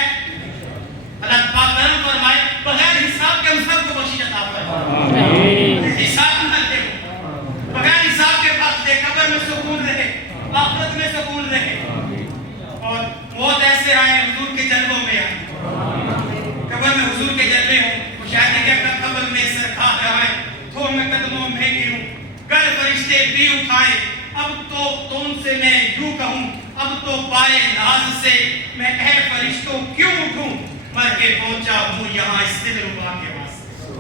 اللہ پاک کرم فرمائے بغیر حساب کے ہم سب کو بخشش عطا فرمائے. حساب نہ دے، بغیر حساب کے پاس دے، قبر میں سکون رہے، آخرت میں سکون رہے، اور موت ایسے آئے حضور کے جلووں میں آئے، قبر میں حضور کے جلوے ہوں. شاید کہ اپنا قبر میں سر کھا رہا ہے، تو میں قدموں میں گروں، گر فرشتے بھی اٹھائے، اب تو ان سے میں یوں کہوں، اب تو پائے ناز سے میں اے فرشتوں کیوں اٹھوں، مر کے پہنچا ہوں یہاں اس دل ربا کے واسطے.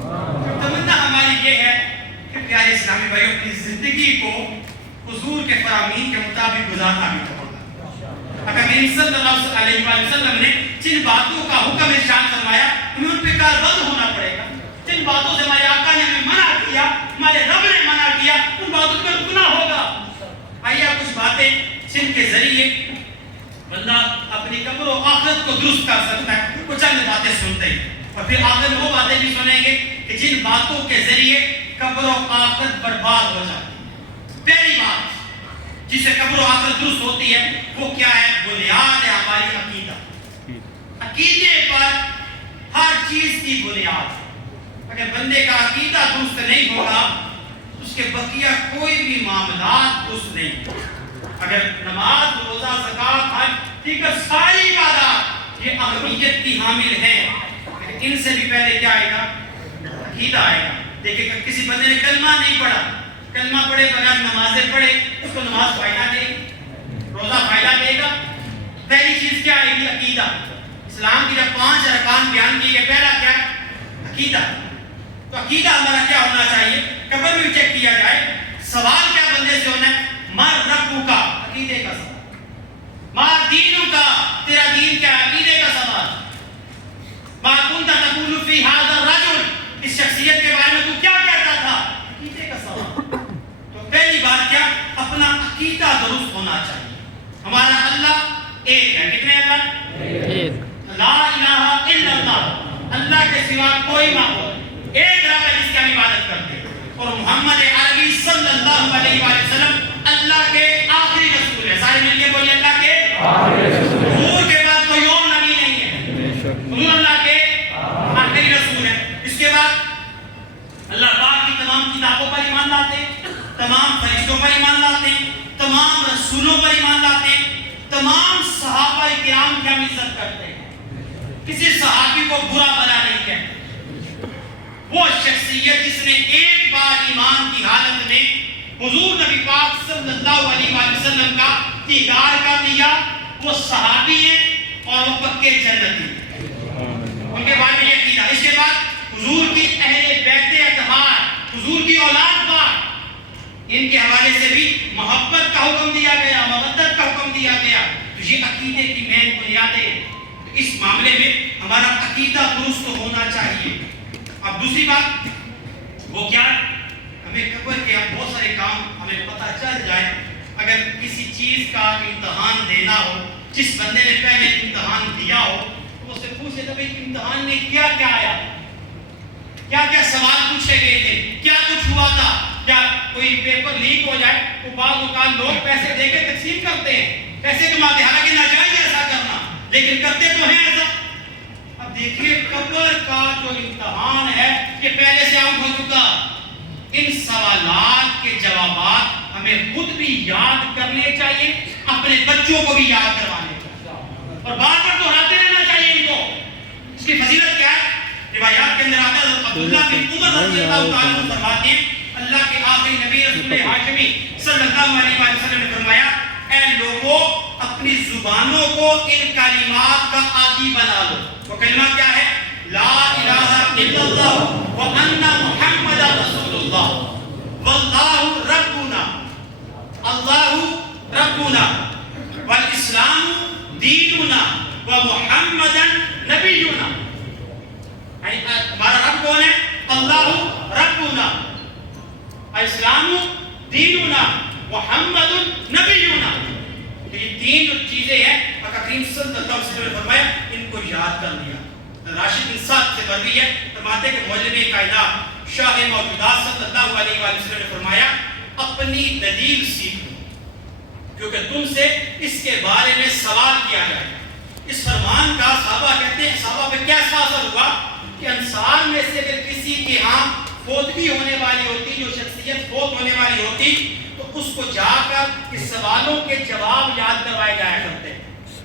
تمنا ہماری یہ ہے کہ پیارے اسلامی بھائی اپنی زندگی کو حضور کے فرامین کے مطابق گزارنا بھی ہوگا. اگر نبی صلی اللہ علیہ وسلم نے جن باتوں کا حکم ارشاد فرمایا ہمیں ان پہ کاربند ہونا پڑے گا. جن باتوں سے ہمارے آقا نے ہمیں منع کیا، ہمارے رب نے منع کیا، ان باتوں پہ رکنا ہوگا. آئیے کچھ باتیں جن کے ذریعے بندہ اپنی قبر و آخرت کو درست کر سکتا ہے، وہ چند باتیں سنتے ہیں، اور پھر آخر وہ باتیں بھی سنیں گے کہ جن باتوں کے ذریعے قبر و آخرت برباد ہو جاتی ہے. پہلی بات جس سے قبر و آخرت درست ہوتی ہے وہ کیا ہے؟ بنیاد ہے ہماری عقیدہ. عقیدے پر ہر چیز کی بنیاد ہے. اگر بندے کا عقیدہ درست نہیں ہوگا اس کے بقیہ کوئی بھی معاملات درست نہیں. اگر نماز، روزہ، زکوٰۃ، حج، دیگر ساری عبادات یہ اہمیت کی حامل ہیں، لیکن ان سے بھی پہلے کیا آئے گا؟ عقیدہ آئے گا. دیکھیں کہ کسی بندے نے کلمہ نہیں پڑھا، کلمہ پڑھے بغیر نمازیں پڑھے، اس کو نماز فائدہ دے گی؟ روزہ فائدہ دے گا؟ پہلی چیز کیا آئے گی؟ عقیدہ. اسلام کی جب 5 ارکان بیان کیے گئے، پہلا کیا ہے؟ عقیدہ. تو عقیدہ ہمارا کیا ہونا چاہیے؟ قبر میں بھی چیک کیا جائے. سوال کیا بندے سے ہونا ہے؟ مر ربو کا، عقیدے کا سوال. مار دینوں کا، تیرا دین کیا ہے؟ عقیدے کا سوال. ما کنت تقول فی ھذا الرجل، اس شخصیت کے بارے میں تو کیا کہتا تھا؟ عقیدے کا سوال. تو پہلی بات کیا؟ اپنا عقیدہ درست ہونا چاہیے. ہمارا اللہ ایک ہے. کتنے اللہ؟ ایک. لا الہ الا اللہ، اللہ کے سوا کوئی معبود، ایک رب ہے جس کی ہم عبادت کرتے ہیں. اور محمد عربی صلی اللہ علیہ وسلم اللہ کے آخری رسول ہے. سارے مل کے بولیے اللہ کے آخری رسول. حضور کے بعد کوئی اور نبی نہیں ہے، حضور اللہ کے آخری رسول ہے. اس کے بعد اللہ پاک کی تمام کتابوں پر ایمان لاتے ہیں، تمام فرشتوں پر ایمان لاتے ہیں، تمام رسولوں پر ایمان لاتے ہیں، تمام صحابہ کرام کی ہم عزت کرتے ہیں. کسی صحابی کو برا بلا نہیں کہتے. وہ شخصیت جس نے ایک بار ایمان کی حالت میں حضور نبی پاک صلی اللہ علیہ وسلم کا دیدار کر لیا، وہ صحابی ہیں اور وہ پکے جنتی ہیں. ان کے بارے میں یہ عقیدہ. اس کے بعد حضور کی اہل بیت اطہار، حضور کی اولاد پاک، ان کے حوالے سے بھی محبت کا حکم دیا گیا، مودت کا حکم دیا گیا. تو یہ عقیدے کی مین بنیادیں. اس معاملے میں ہمارا عقیدہ درست ہونا چاہیے. اب دوسری بات وہ کیا ہے؟ ہمیں قبر کے بہت سارے کام ہمیں پتہ چل جائے. اگر کسی چیز کا امتحان دینا ہو، جس بندے نے پہلے امتحان دیا ہو، تو اس سے پوچھے تو بھائی امتحان میں کیا کیا آیا، کیا کیا سوال پوچھے گئے تھے، کیا کچھ ہوا تھا. کیا کوئی پیپر لیک ہو جائے تو بعض اوقات لوگ پیسے دے کے تقسیم کرتے ہیں، پیسے کماتے ہیں، حالانکہ ناجائز ایسا کرنا، لیکن کرتے تو ہیں ایسا. اب دیکھیے قبر کا جو امتحان ہے یہ پہلے سے آؤٹ ہو چکا. ان سوالات کے جوابات ہمیں خود بھی یاد کرنے چاہیے، اپنے بچوں کو بھی یاد کروانے چاہیے، اور بار بار دہراتے رہنا چاہیے ان کو. اس کی فضیلت کیا ہے؟ روایات کے اندر آتا ہے عبداللہ بن عمر رضی اللہ تعالیٰ عنہ فرماتے ہیں اللہ کے آخری نبی رسول ہاشمی صلی اللہ علیہ وسلم نے فرمایا اے لوگوں اپنی زبانوں کو ان کلمات کا عادی بنا لو. وہ کلمہ کیا ہے؟ لا الہ الا اللہ وان محمد رسول اللہ واللہ ربنا اللہ ربنا والاسلام دیننا ومحمد نبینا. ہمارا رب کون ہے؟ اللہ ربنا، اسلام دیننا، محمد نبینا. تو یہ تین جو چیزیں ہیں آقا کریم صلی اللہ علیہ وسلم نے فرمایا ان کو یاد کر لیا. راشد بن سعد سے مروی ہے، فرماتے کہ معلم کائنات شاہ موجودات صلی اللہ علیہ وسلم نے فرمایا اپنی دلیل سیکھو کیونکہ تم سے اس کے بارے میں سوال کیا جائے گا. اس فرمان کا صحابہ کہتے ہیں صحابہ پہ کیا اثر ہوا کہ انصار میں سے اگر کسی کے ہاں فوتگی ہونے والی ہوتی، جو شخصیت فوت ہونے والی ہوتی، تو اس کو جا کر اس سوالوں کے جواب یاد کروائے جایا کرتے.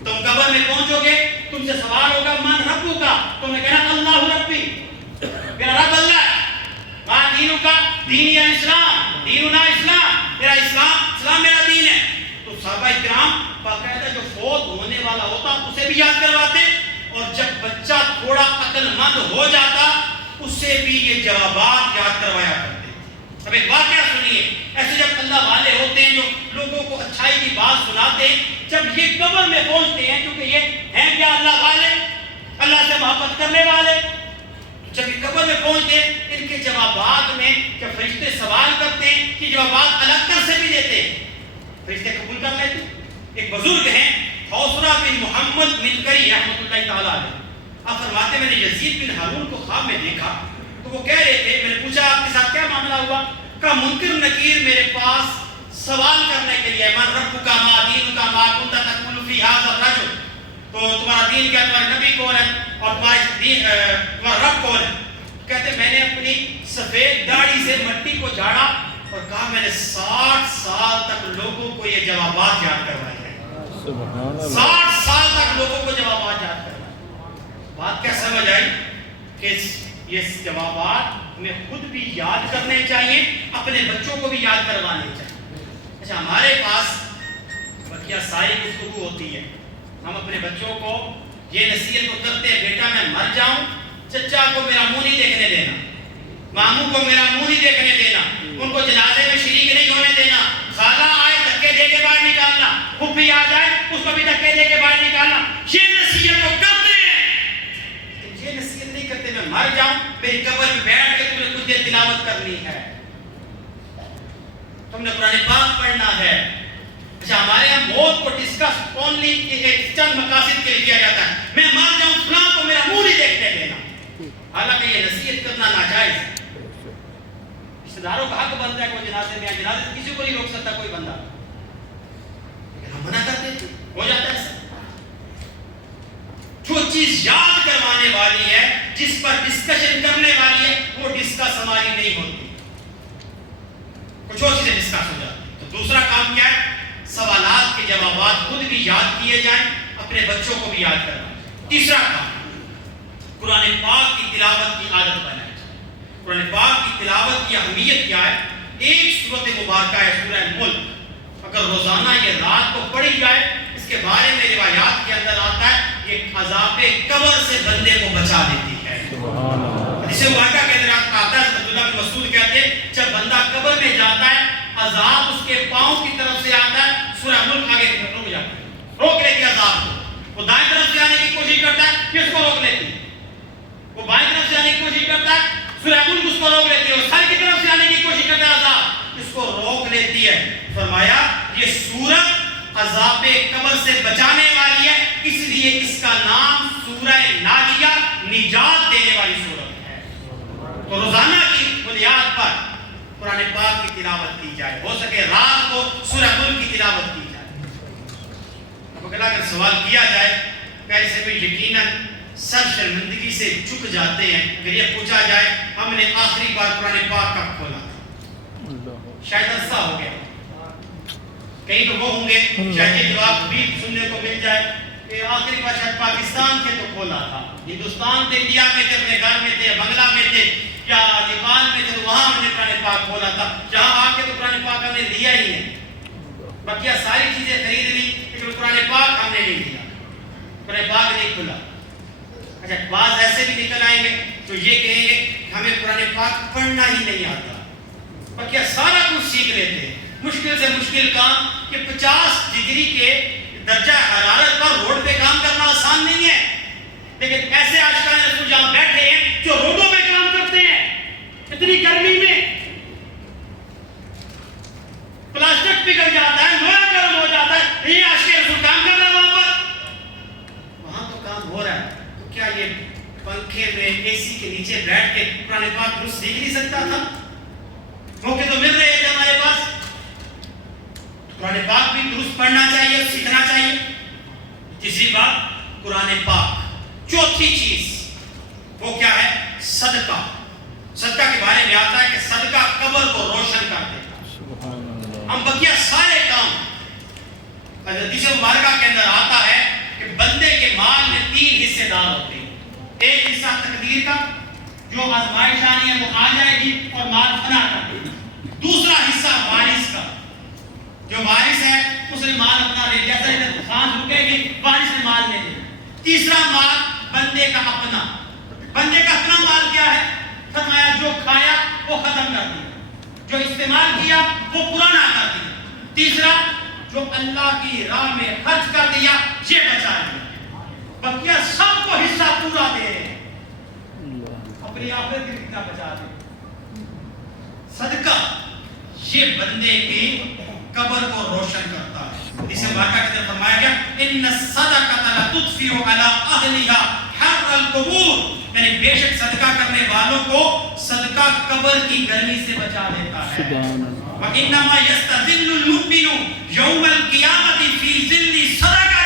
تم قبر میں پہنچو گے، تم سے سوال ہوگا من ربو کا، تم نے کہنا اللہ ربی، میرا رب اللہ ہے. ماں دینوں کا، دینی اسلام، دیننا اسلام، میرا اسلام میرا دین ہے. تو صحابہ کرام باقاعدہ جو فوت ہونے والا ہوتا اسے بھی یاد کرواتے، اور جب بچہ تھوڑا عقل مند ہو جاتا اس سے بھی یہ جوابات یاد کروایا کرتے. اب ایک واقعہ سنیے، ایسے جب اللہ والے ہوتے ہیں جو لوگوں کو اچھائی کی بات سناتے ہیں، جب یہ قبر میں پہنچتے ہیں، کیونکہ یہ ہیں کیا اللہ والے، اللہ سے محبت کرنے والے، جب یہ قبر میں پہنچتے ہیں ان کے جوابات میں جب فرشتے سوال کرتے ہیں کہ جوابات الگ کر سے بھی دیتے ہیں، فرشتے قبول کر لیتے. ایک بزرگ ہیں حوصلہ بن محمد منکری رحمۃ اللہ تعالیٰ علیہ، آپ فرماتے میں نے یزید بن ہارون کو خواب میں دیکھا تو وہ کہہ رہے تھے، میں نے پوچھا آپ کے ساتھ کیا معاملہ ہوا؟ کہا منکر نکیر میرے پاس سوال کرنے کے لیے من رب کا ما دین کا ما کنت تقول فی ھذا الرجل، تو تمہارا دین کیا، تمہارا نبی کون ہے اور تمہارا رب کون ہے؟ کہتے میں نے اپنی سفید داڑھی سے مٹی کو جھاڑا اور کہا میں نے 60 سال تک لوگوں کو یہ جوابات یاد کروائے ہیں. 60 سال تک لوگوں کو جوابات یاد کروائے. بات کیا سمجھ آئی کہ یہ جوابات میں خود بھی یاد کرنے چاہیے، اپنے بچوں کو بھی یاد کروانے چاہیے. اچھا ہمارے پاس بقیہ ساری گفتگو ہوتی ہے، ہم اپنے بچوں کو یہ نصیحت کو کرتے ہیں بیٹا میں مر جاؤں چچا کو میرا منہ نہیں دیکھنے دینا، ماموں کو میرا منہ نہیں دیکھنے دینا، ان کو جنازے میں شریک نہیں ہونے دینا، خالہ آئے دھکے دے کے باہر نکالنا، پھوپھی آ جائے اس کو بھی دھکے دے کے باہر نکالنا. یہ نصیحت کو کرتے ہیں، یہ نصیحت نہیں کرتے میں مر جاؤں میری قبر میں بیٹھ کے تمہیں کچھ دیر تلاوت کرنی ہے، تم نے قرآن پاک پڑھنا ہے. اچھا ہمارے یہاں موت کو ڈسکس اونلی ایک چند مقاصد کے لیے کیا جاتا ہے، میں مر جاؤں فلاں کو میرا منہ نہیں دیکھنے دینا، حالانکہ یہ نصیحت کرنا ناجائز ہے. رشتہ داروں کا حق بنتا ہے کوئی جنازے میں، جنازے سے کسی کو نہیں روک سکتا کوئی بندہ، لیکن ہم منع کرتے ہیں، ہو جاتا ہے. جو چیز یاد کروانے والی ہے، جس پر ڈسکشن کرنے والی ہے، وہ ڈسکس ہماری نہیں ہوتی، کچھ اور چیزیں ڈسکس ہو جاتی. تو دوسرا کام کیا ہے؟ سوالات کے جوابات خود بھی یاد کیے جائیں، اپنے بچوں کو بھی یاد کروائیں. تیسرا کام قرآن پاک کی تلاوت کی عادت بنائیں. قرآن پاک کی تلاوت کی اہمیت کیا ہے؟ ایک سورت مبارکہ ہے سورہ ملک، اگر روزانہ یہ رات کو پڑھی جائے، اس کے بارے میں روایات کے اندر آتا ہے یہ عذاب قبر سے بندے کو بچا دیتی ہے. حدیث مبارکہ کے اندر آتا ہے عبداللہ بن مسعود کہتے ہیں جب بندہ قبر میں جاتا ہے عذاب اس کے پاؤں کی طرف سے آتا ہے، سورہ ملک آگے رک جاتا ہے، روک لیتی ہے عذاب کو. وہ دائیں طرف سے آنے کی کوشش کرتا ہے کہ اس کو روک لیتی ہے، وہ بائیں طرف سے آنے کی کوشش کرتا ہے، سورہ ملک اس کو روک لیتی ہے، وہ سر کی طرف سے آنے کی کوشش کرتا ہے، عذاب اس کو روک لیتی ہے. فرمایا یہ سورت عذاب قبر سے بچانے والی ہے، اس لیے اس کا نام سورہ ناجیہ، نجات دینے والی سورت ہے. تو روزانہ کی بنیاد پر قرآن پاک کی تلاوت کی جائے، ہو سکے رات کو سورہ ملک کی تلاوت کی جائے. اب اگر سوال کیا جائے پہلے سے بھی یقیناً سر شرمندگی سے جھک جاتے ہیں اگر یہ پوچھا جائے ہم نے آخری بار قرآن پاک کب کھولا تھا، شاید عرصہ ہو گیا. کہیں تو وہ ہوں گے شاید یہ جواب بھی سننے کو مل جائے کہ آخری بار شاید پاکستان تھے تو کھولا تھا، ہندوستان تھے، انڈیا میں تھے، اپنے گھر میں تھے، بنگلہ میں تھے یا نیپال میں تھے تو وہاں ہم نے قرآن پاک کھولا تھا. جہاں آ کے تو قرآن پاک ہم نے لیا ہی نہیں. بقیہ ساری چیزیں خرید لی لیکن قرآن پاک ہم نے نہیں دیا، قرآن پاک نہیں کھلا۔ اچھا بعض ایسے بھی نکل آئیں گے تو یہ کہیں گے کہ ہمیں قرآن پاک پڑھنا ہی نہیں آتا، بقیہ سارا کچھ سیکھ لیتے ہیں۔ مشکل سے مشکل کام کہ 50 ڈگری کے درجہ حرارت پر روڈ پہ کام کرنا آسان نہیں ہے، لیکن ایسے عاشقان رسول جہاں بیٹھے ہیں جو روڈوں پہ کام کرتے ہیں اتنی گرمی میں، پلاسٹک پگھل جاتا ہے، لوہا گرم ہو جاتا ہے، یہ عاشق رسول کام کر رہا ہے وہاں پر، وہاں تو کام ہو رہا ہے، تو کیا یہ پنکھے میں اے سی کے نیچے بیٹھ کے قرآن پاک درست سیکھ نہیں سکتا تھا؟ موقع تو مل رہے تھے ہمارے پاس، قرآن پاک بھی درست پڑھنا چاہیے، سیکھنا چاہیے۔ تیسری بات قرآن پاک۔ چوتھی چیز وہ کیا ہے؟ صدقہ۔ صدقہ کے بارے میں آتا ہے کہ صدقہ قبر کو روشن کر دیتا ہے۔ ہم بقیہ سارے کام حدیث مبارکہ کے اندر آتا ہے کہ بندے کے مال میں 3 حصے دار ہوتے ہیں۔ ایک حصہ تقدیر کا، جو آزمائش آنی ہے وہ آ جائے گی اور مال فنا کر دے گی۔ دوسرا حصہ وارث کا، جو وارث ہے اس نے مال اپنا لے، جیسا ہی سانس رکے گی وارث نے مال لے لیا۔ تیسرا مال بندے کا اپنا۔ بندے کا اپنا مال کیا ہے؟ فرمایا جو کھایا وہ ختم کر دیا، جو استعمال کیا وہ پرانا کر دیا۔ تیسرا جو اللہ کی راہ میں خرچ کر دیا یہ بچا دیا۔ بقیہ سب کو حصہ پورا دے رہے ہیں، اپنی آخرت کی کتنا بچا دے۔ صدقہ یہ بندے کی قبر کو روشن کرتا ہے۔ اسے واقعہ کے اندر فرمایا گیا ان الصدقۃ لتطفئ علی اہلھا حر القبور، یعنی بے شک صدقہ کرنے والوں کو صدقہ قبر کی گرمی سے بچا دیتا ہے۔ وانما یستظل المؤمن یوم القیامۃ فی ظل صدقتہ،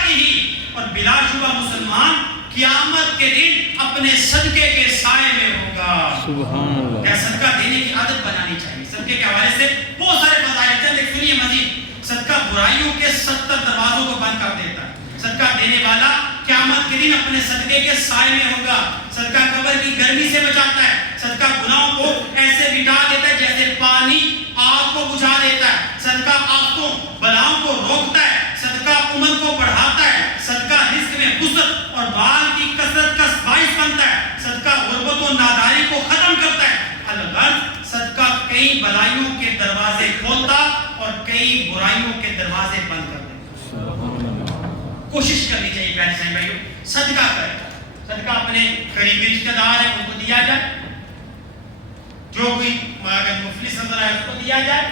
اور بلا شبہ مسلمان قیامت کے دن اپنے صدقے کے سائے میں ہوگا۔ سبحان اللہ۔ کیا صدقہ دینے کی عادت بنانی چاہیے۔ صدقے کے حوالے سے بہت سارے فضائل ہیں، لیکن سنیے مزید۔ صدقہ برائیوں کے 70 دروازوں کو بند کر دیتا ہے۔ صدقہ دینے والا قیامت کے دن اپنے صدقے کے سائے میں ہوگا۔ صدقہ قبر کی گرمی سے بچاتا ہے۔ صدقہ گناہوں کو ایسے مٹا دیتا ہے جیسے پانی آگ کو بجھا دیتا ہے۔ صدقہ آفتوں بلاؤں کو روکتا ہے۔ صدقہ عمر کو بڑھاتا ہے۔ صدقہ رزق میں وسعت اور مال کی کثرت کا باعث بنتا ہے۔ صدقہ غربت و ناداری کو ختم کرتا ہے۔ الغرض صدقہ کئی بلائیوں کے دروازے کھولتا اور کئی برائیوں کے دروازے بند کر دیتا۔ کوشش کرنی چاہیے پیارے اسلامی بھائیوں، صدقہ کریں۔ صدقہ اپنے قریبی رشتہ دار ہیں ان کو دیا جائے، جو کوئی اگر مفلس نظر آئے اس کو دیا جائے۔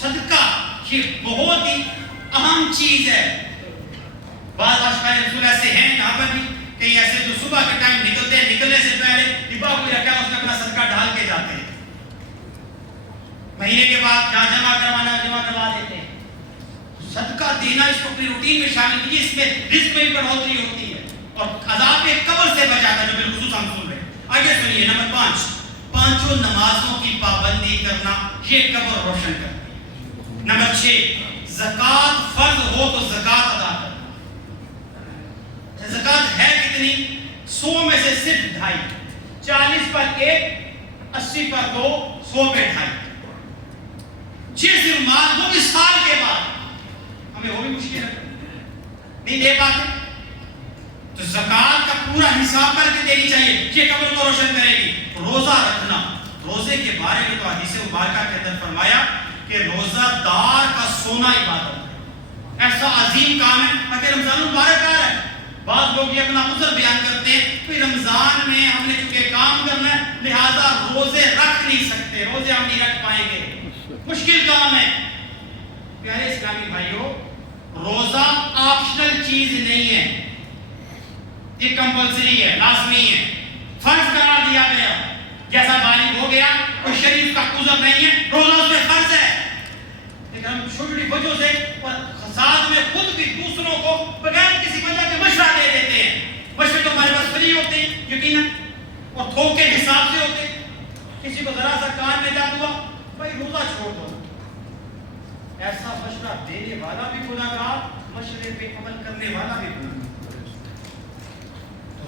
صدقہ یہ بہت ہی اہم چیز ہے۔ بعض عاشقان رسول ایسے ہیں یہاں پر بھی کئی ایسے جو صبح کے ٹائم نکلتے ہیں، نکلنے سے پہلے ڈبہ کوئی رکھا ہے اس میں اپنا صدقہ ڈال کے جاتے ہیں، مہینے کے بعد جہاں جمع کروانا جمع کروا دیتے ہیں۔ صدقہ دینا اس کو اپنی روٹین میں شامل کیجیے، اس میں رزق میں بھی بڑھوتری ہوتی ہے اور عذاب قبر سے بچاتا ہے، جو بالخصوص ہم سن رہے ہیں۔ آگے سنیے نمبر 5، پانچوں نمازوں کی پابندی کرنا یہ قبر روشن کرتی ہے۔ نمبر 6، زکوٰۃ فرض ہو تو زکوٰۃ ادا کرنا۔ زکوٰۃ ہے کتنی؟ 100 میں سے صرف 2.5، 40 پر 1، 80 پر 2، 100 پہ 2.5۔ یہ صرف مال وہ بھی سال کے بعد، ہمیں وہ بھی مشکل ہے نہیں دے پاتے، تو زکوٰۃ کا پورا حساب کر کے دینی چاہیے، یہ قبر کو روشن کرے گی۔ روزہ رکھنا، روزے کے بارے میں تو حدیث مبارکہ کے اندر فرمایا کہ روزہ دار کا سونا عبادت ہے، ایسا عظیم کام ہے۔ اگر رمضان المبارک آ رہا ہے، بعض لوگ یہ اپنا عذر بیان کرتے ہیں کہ رمضان میں ہم نے چونکہ کام کرنا ہے لہذا روزے رکھ نہیں سکتے، روزے ہم نہیں رکھ پائیں گے، مشکل کام ہے۔ پیارے اسلامی بھائیوں، روزہ آپشنل چیز نہیں ہے، یہ کمپلسری ہے، لازمی ہے، فرض قرار دیا گیا۔ جیسا بالغ ہو گیا کوئی شریف کا عذر نہیں ہے، روزہ اس پہ فرض ہے، لیکن ہم چھوٹی وجہ سے اور ساتھ میں خود بھی دوسروں کو بغیر کسی وجہ کے مشورہ دے دیتے ہیں۔ مشورے تو ہمارے پاس فری ہوتے ہیں یقیناً، اور تھوک کے حساب سے ہوتے ہیں۔ کسی کو ذرا سا کان میں درد ہوا، بھائی روزہ چھوڑ دو، ایسا مشورہ دینے والا بھی گناہ گار، مشورے پہ عمل کرنے والا بھی گناہ گار۔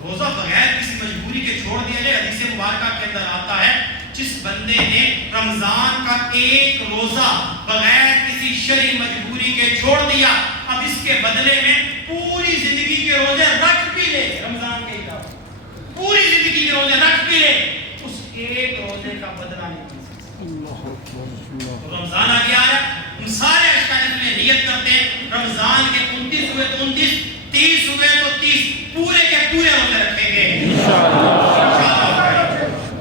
روزہ بغیر کسی مجبوری کے چھوڑ دیا جائے، حدیث مبارکہ کے اندر آتا ہے جس بندے نے رمضان کا ایک روزہ بغیر کسی شرعی مجبوری کے چھوڑ دیا، اب اس کے بدلے میں پوری زندگی کے روزے رکھ بھی لے، رمضان کے علاوہ پوری زندگی کے روزے رکھ بھی لے، اس ایک روزے کا بدلہ نہیں مل سکتا۔ رمضان آ گیا ہے، ہم سارے اشکال میں نیت کرتے ہیں رمضان کے 29 ہوئے تو 29، 30 ہوئے تو 30، پورے کے پورے روزے رکھیں گے انشاءاللہ۔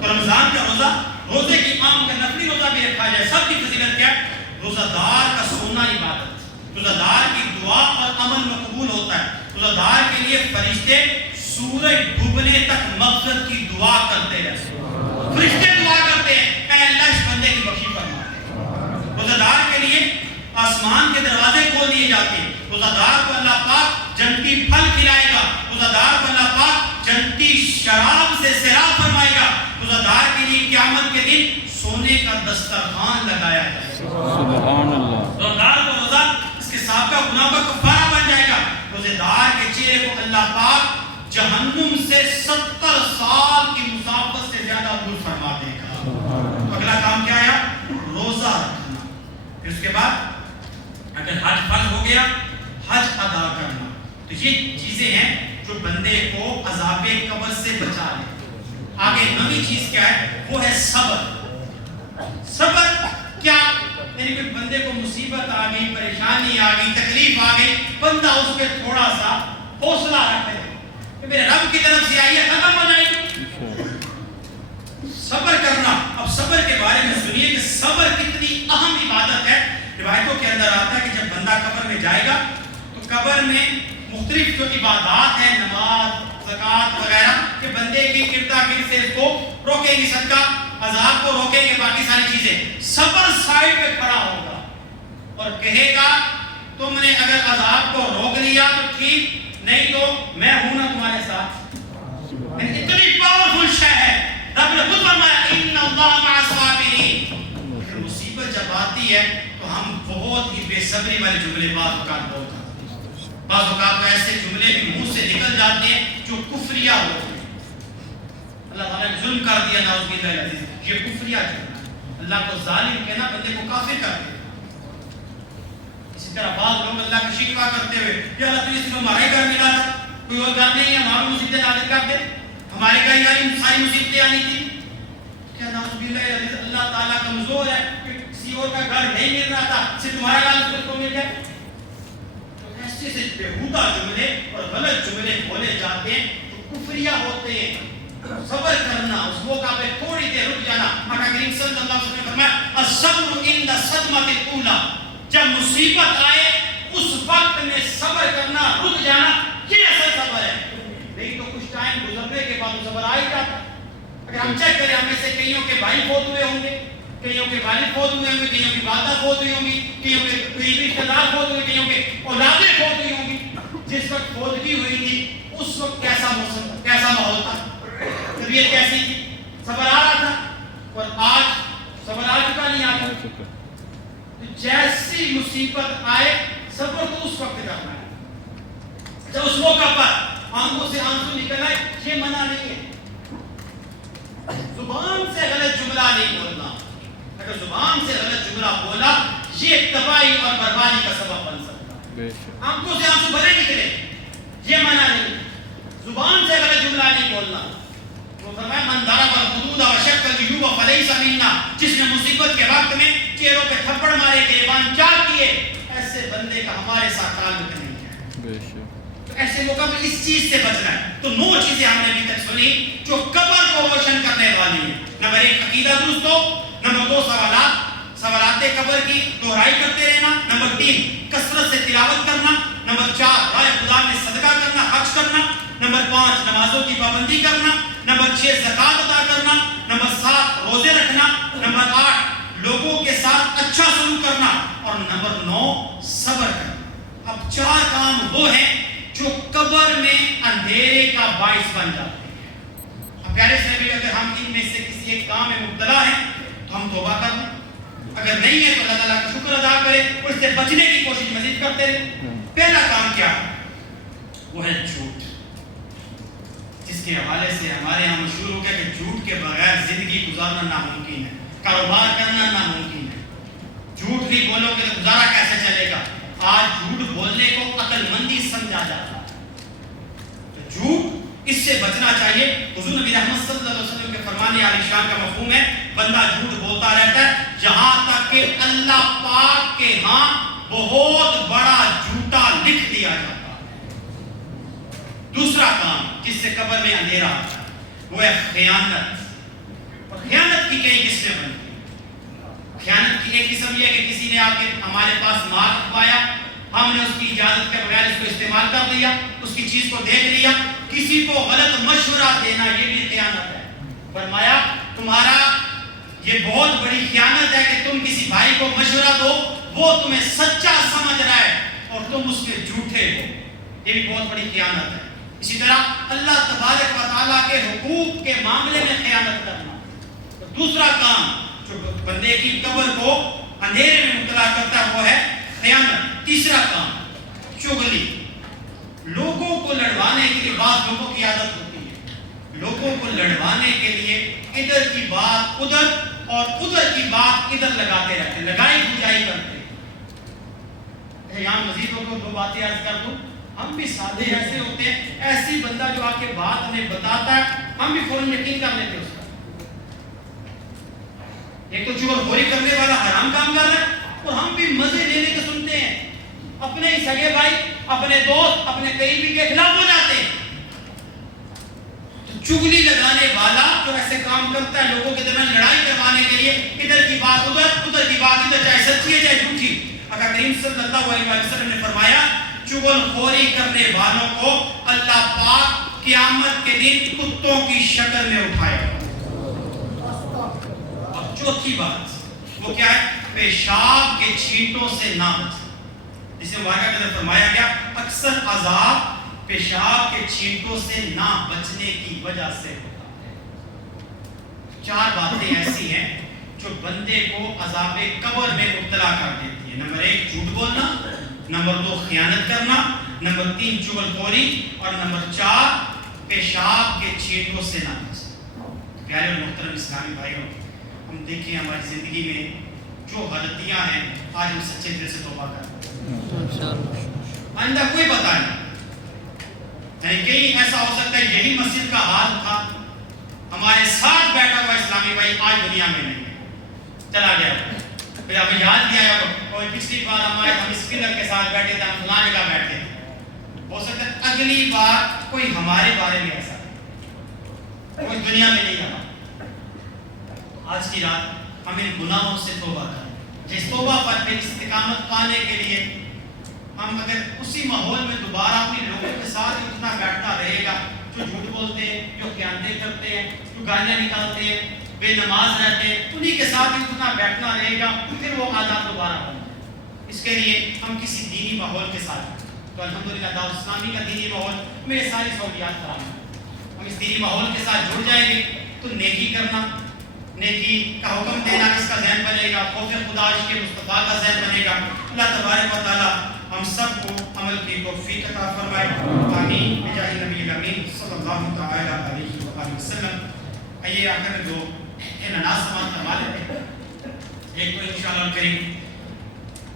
تو رمضان کا روزہ، روزے کی عام کا نفلی روزہ بھی رکھا جائے۔ سب کی فضیلت کیا ہے؟ روزہ دار کا سونا عبادت، روزہ دار کی دعا اور عمل میں قبول ہوتا ہے۔ روزہ دار کے لیے فرشتے سورج ڈوبنے تک مغفرت کی دعا کرتے ہیں، فرشتے دعا کرتے ہیں اے اللہ اس بندے کی بخشش فرما۔ روزہ دار کے لیے آسمان کے دروازے کھول دیے جاتے ہیں، روزہ دار کو اللہ پاک جنتی پھل کھلائے گا، روزہ دار کو اللہ پاک جنتی شراب سے سیراب فرمائے گا، روزہ دار کے لیے قیامت کے دن سونے کا دسترخوان لگایا جائے گا۔ سبحان اللہ۔ روزہ دار کو روزہ اس کے سابقہ گناہ کا کفارہ بن جائے گا۔ روزے دار کے چہرے کو اللہ پاک جہنم سے 70 سال کی مسافت سے زیادہ دور فرما دے گا۔ اگلا کام کیا ہے؟ روزہ رکھنا۔ پھر اس کے بعد اگر حج فرض ہو گیا، حج ادا کرنا۔ تو یہ چیزیں ہیں جو بندے کو عذاب قبر سے بچا لے۔ آگے نئی چیز کیا ہے؟ وہ ہے صبر۔ صبر کیا؟ یعنی کہ بندے کو مصیبت آ گئی، پریشانی آ گئی، تکلیف آ گئی، بندہ اس پہ تھوڑا سا حوصلہ رکھے کہ میرے رب کی طرف سے آئی ہے، ختم ہو جائے گی۔ صبر کرنا۔ اب صبر کے بارے میں سنیے کہ صبر کتنی اہم عبادت ہے۔ روایتوں کے اندر آتا ہے کہ جب بندہ قبر میں جائے گا تو قبر میں مختلف جو عبادات ہیں، نماز، زکوٰۃ وغیرہ، کہ بندے کی اردا گرد سے اس کو روکیں گی، صدقہ عذاب کو روکیں گے، باقی ساری چیزیں۔ صبر سائڈ پہ کھڑا ہوگا اور کہے گا تم نے اگر عذاب کو روک لیا تو ٹھیک، نہیں تو میں ہوں نا تمہارے ساتھ۔ اتنی پاورفل شے ہے، رب نے خود فرمایا ان اللہ مع الصابرین۔ لیکن مصیبت جب آتی ہے تو ہم بہت ہی بے صبری والے جملے بعض اوقات بولتے ہیں، بعض اوقات تو ایسے جملے بھی منہ سے نکل جاتے ہیں جو کفریہ ہوتے ہیں۔ اللہ تعالیٰ نے ظلم کر دیا، نعوذ باللہ العزیز، یہ کفریہ جملہ ہے۔ اللہ کو ظالم کہنا بندے کو کافر کر دے۔ اسی طرح بعض لوگ اللہ کا شکوہ کرتے ہوئے یا اللہ تو اس میں ہمارے گھر ملا تھا، کوئی اور گھر نہیں ہے، ہمارے مصیبتیں نازل کر دے، ہمارے گھر والی ساری مصیبتیں آنی تھی۔ کیا نعوذ باللہ العزیز اللہ تعالیٰ کمزور ہے کہ کسی اور کا گھر نہیں مل رہا تھا، صرف تمہارا گھر اس کو مل گیا؟ ایسے سے بےہودہ جملے اور غلط جملے بولے جاتے ہیں تو کفریہ ہوتے ہیں۔ صبر کرنا، اس موقع پہ تھوڑی دیر رک جانا۔ آقا کریم صلی اللہ علیہ وسلم نے فرمایا الصبر عند الصدمۃ الاولی، جب مصیبت آئے اس وقت میں صبر کرنا، رک جانا، یہ اصل صبر ہے۔ نہیں تو کچھ ٹائم گزرنے کے بعد صبر آ ہی جاتا۔ اگر ہم چیک کریں، ہم میں سے کئیوں کے بھائی فوت ہوئے ہوں گے، کئیوں کے والد فوت ہوئے ہوں گے، کئیوں کی والدہ فوت ہوئی ہوں گی، کئیوں کے قریبی رشتہ دار فوت ہوئے، کئیوں کے اولادیں فوت ہوئی ہوں گی۔ جس وقت فوتگی ہوئی تھی اس وقت کیسا موسم تھا، کیسا ماحول تھا، طبیعت کیسی تھی؟ صبر آ رہا تھا۔ اور آج صبر آ چکا نہیں آتا۔ جیسی مصیبت آئے صبر تو اس وقت کرنا ہے جب اس موقع پر آنکھوں سے آنسو نکل آئے۔ یہ منع نہیں ہے، زبان سے غلط جملہ نہیں بولنا۔ اگر زبان سے غلط جملہ بولا یہ تباہی اور بربادی کا سبب بن سکتا ہے۔ آنکھوں سے آنسو بھرے نکلے، یہ منع نہیں، زبان سے غلط جملہ نہیں بولنا۔ وہ فرمایا من ضرب الخدود وشق الجیوب فلیس منا، جس نے مصیبت کے وقت میں چہروں پہ تھپڑ مارے، گریبان چاک کیے، ایسے بندے کا ہمارے ساتھ تعلق نہیں ہے۔ تو ایسے موقع میں اس چیز سے بچنا ہے۔ تو 9 چیزیں ہم نے ابھی تک سنی جو قبر کو روشن کرنے والی ہیں۔ نمبر 1 عقیدہ درست ہو، نمبر 2 سوالات قبر کی دہرائی کرتے رہنا، نمبر 3 کثرت سے تلاوت کرنا، نمبر 4 رائے خدا میں صدقہ کرنا، حج کرنا، نمبر 5 نمازوں کی پابندی کرنا، نمبر 6 زکوٰۃ ادا کرنا، نمبر 7 روزے رکھنا، نمبر 8 لوگوں کے ساتھ اچھا سلوک کرنا، اور نمبر 9 صبر کرنا۔ اب 4 کام وہ ہیں جو قبر میں اندھیرے کا باعث بن جاتے ہیں۔ اب پیارے صاحب، اگر ہم ان میں سے کسی ایک کام میں مبتلا ہیں تو ہم توبہ کر لیں، اگر نہیں ہے تو اللہ تعالیٰ کا شکر ادا کریں، اس سے بچنے کی کوشش مزید کرتے رہیں۔ پہلا کام کیا ہے؟ وہ ہے جھوٹ۔ جس جس کے حوالے سے ہمارے یہاں مشہور ہو گیا کہ جھوٹ کے بغیر زندگی گزارنا ناممکن ہے، کاروبار کرنا ناممکن ہے۔ جھوٹ نہیں بولو گے تو گزارا کیسے چلے گا؟ آج جھوٹ بولنے کو عقل مندی سمجھا جاتا ہے، تو جھوٹ اس سے بچنا چاہیے۔ حضور نبی رحمت صلی اللہ علیہ وسلم کے فرمان عالی شان کا مفہوم ہے بندہ جھوٹ بولتا رہتا ہے جہاں تک کہ اللہ پاک کے ہاں بہت بڑا جھوٹا لکھ دیا جاتا ہے۔ دوسرا کام جس سے قبر میں اندھیرا آتا ہے وہ ہے خیانت، اور خیانت کی کئی قسمیں بنتی ہیں۔ خیانت کی ایک قسم یہ ہے کہ کسی نے ہمارے پاس مال رکھوایا، ہم نے اس کی اجازت کے بغیر اس کو استعمال کر لیا، اس کی چیز کو دیکھ لیا، کسی کو غلط مشورہ دینا یہ بھی خیانت ہے۔ فرمایا تمہارا یہ بہت بڑی خیانت ہے کہ تم کسی بھائی کو مشورہ دو، وہ تمہیں سچا سمجھ رہا ہے اور تم اس کے جھوٹے ہو، یہ بھی بہت بڑی خیانت ہے۔ اسی طرح اللہ تبارک و تعالیٰ کے حقوق کے معاملے میں خیانت کرنا۔ تو دوسرا کام جو بندے کی قبر کو اندھیرے میں مبتلا کرتا ہے وہ ہے خیانت۔ تیسرا کام چغلی، لوگوں کو لڑوانے کے لیے بعض لوگوں کی عادت ہوتی ہے، لوگوں کو لڑوانے کے لیے ادھر کی بات ادھر اور ادھر کی بات ادھر لگاتے رہتے ہیں، لگائی بجائی کرتے ہیں۔ یہاں مزید کو دو باتیں عرض کر دوں، ہم بھی سادے ایسے ہوتے ہیں، ایسی بندہ جو آ کے بات ہمیں بتاتا ہے ہم بھی فوراً یقین کر لیتے ہیں اس کا۔ ایک تو چغل خوری کرنے والا حرام کام کر رہا ہے اور ہم بھی مزے لینے کے سنتے ہیں، اپنے ہی سگے بھائی، اپنے دوست، اپنے قریبی کے خلاف ہو جاتے ہیں۔ تو چغلی لگانے والا جو ایسے کام کرتا ہے لوگوں کے درمیان لڑائی کروانے کے لیے، ادھر کی بات ادھر، ادھر کی بات ادھر، چاہے سچی ہے چاہے جھوٹی۔ آقا کریم صلی اللہ علیہ وسلم نے فرمایا چغل خوری کرنے والوں کو اللہ پاک قیامت کے دن کتوں کی شکل میں اٹھائے گا۔ اور چوتھی بات وہ کیا ہے؟ پیشاب کے چھینٹوں سے نہ بچنا، جسے مبارکہ کے اندر فرمایا گیا اکثر عذاب پیشاب کے چھینٹوں سے نہ بچنے کی وجہ سے ہوتا ہے۔ چار باتیں ایسی ہیں جو بندے کو عذاب قبر میں مبتلا کر دیتی ہے۔ نمبر 1 جھوٹ بولنا، نمبر 2 خیانت کرنا، نمبر 3 چغل خوری، اور نمبر 4 پیشاب کے چھینٹوں سے نہ بچنا۔ پیارے اور محترم اسلامی بھائیوں، ہم دیکھیں ہماری زندگی میں جو غلطیاں ہیں آج ہم سچے دل سے توبہ کریں، آئندہ کوئی پتہ نہیں، یعنی کہیں ایسا ہو سکتا ہے یہی مسجد کا حال تھا، ہمارے ساتھ بیٹھا ہوا اسلامی بھائی آج دنیا میں نہیں ہے، چلا گیا، پھر ہمیں یاد دیا کوئی پچھلی بار ہم اس پلر کے ساتھ بیٹھے تھے، ہم فلاں جگہ بیٹھے تھے، ہو سکتا ہے اگلی بار کوئی ہمارے بارے میں ایسا کوئی دنیا میں نہیں رہا۔ آج کی رات ہم ان گناہوں سے توبہ کریں، جس توبہ پر پھر استقامت پانے کے لیے ہم اگر اسی ماحول میں دوبارہ اپنے لوگوں کے ساتھ اتنا بیٹھتا رہے گا جو جھوٹ بولتے ہیں، جو خیانتیں کرتے ہیں، جو گالیاں نکالتے ہیں، بے نماز رہتے ہیں، انہی کے ساتھ اتنا بیٹھنا رہے گا، پھر وہ عادات دوبارہ ہوں۔ اس کے لیے ہم کسی دینی ماحول کے ساتھ، تو الحمدللہ دعوت اسلامی کا دینی ماحول میرے ساری سہولیات فراہم ہیں، ہم اس دینی ماحول کے ساتھ جڑ جائیں گے تو نیکی کرنا، نیکی کا حکم دینا اس کا ذہن بنے گا، خوف خدا عشق مصطفیٰ کا ذہن بنے گا۔ اللہ تبارک و تعالی ہم سب کو عمل کی توفیق عطا فرمائے، آمین بجاہ نبی الامین صلی اللہ تعالی علیہ وآلہ وسلم۔ آئیے آخر میں دو انعام سماعت کروا لیتے ہیں۔ ایک تو انشاءاللہ کریم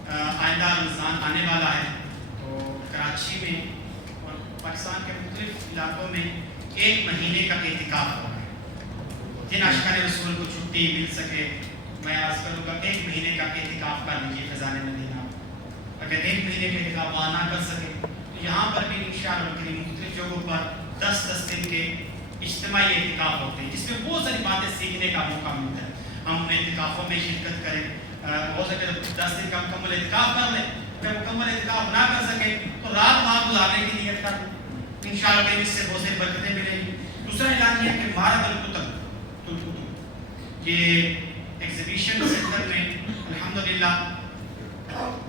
آئندہ رمضان آنے والا ہے، تو کراچی میں اور پاکستان کے مختلف علاقوں میں 1 مہینے کا اعتکاف ہوگا۔ جن عاشقان رسول کو چھٹی مل سکے میں عرض کروں گا 1 مہینے کا اعتکاف کر لیجیے خزانے مدینہ۔ اگر 1 مہینے کا اعتکاف وہاں نہ کر سکے تو یہاں پر بھی انشاءاللہ کریم مختلف جگہوں پر 10 دن کے اجتماعی اعتکاف ہوتے ہیں، جس میں بہت ساری باتیں سیکھنے کا موقع ملتا ہے۔ ہم ان اعتکافوں میں شرکت کریں، ہو سکے تو 10 دن کا مکمل اعتکاف کر لیں، اگر مکمل اعتکاف نہ کر سکے تو رات وہاں گزارنے کی نیت کر لیں، انشاءاللہ اس سے بہت سی برکتیں ملیں گی۔ دوسرا اعلان یہ ہے کہ معرض الکتب یہ ایگزیبیشن سینٹر میں الحمدللہ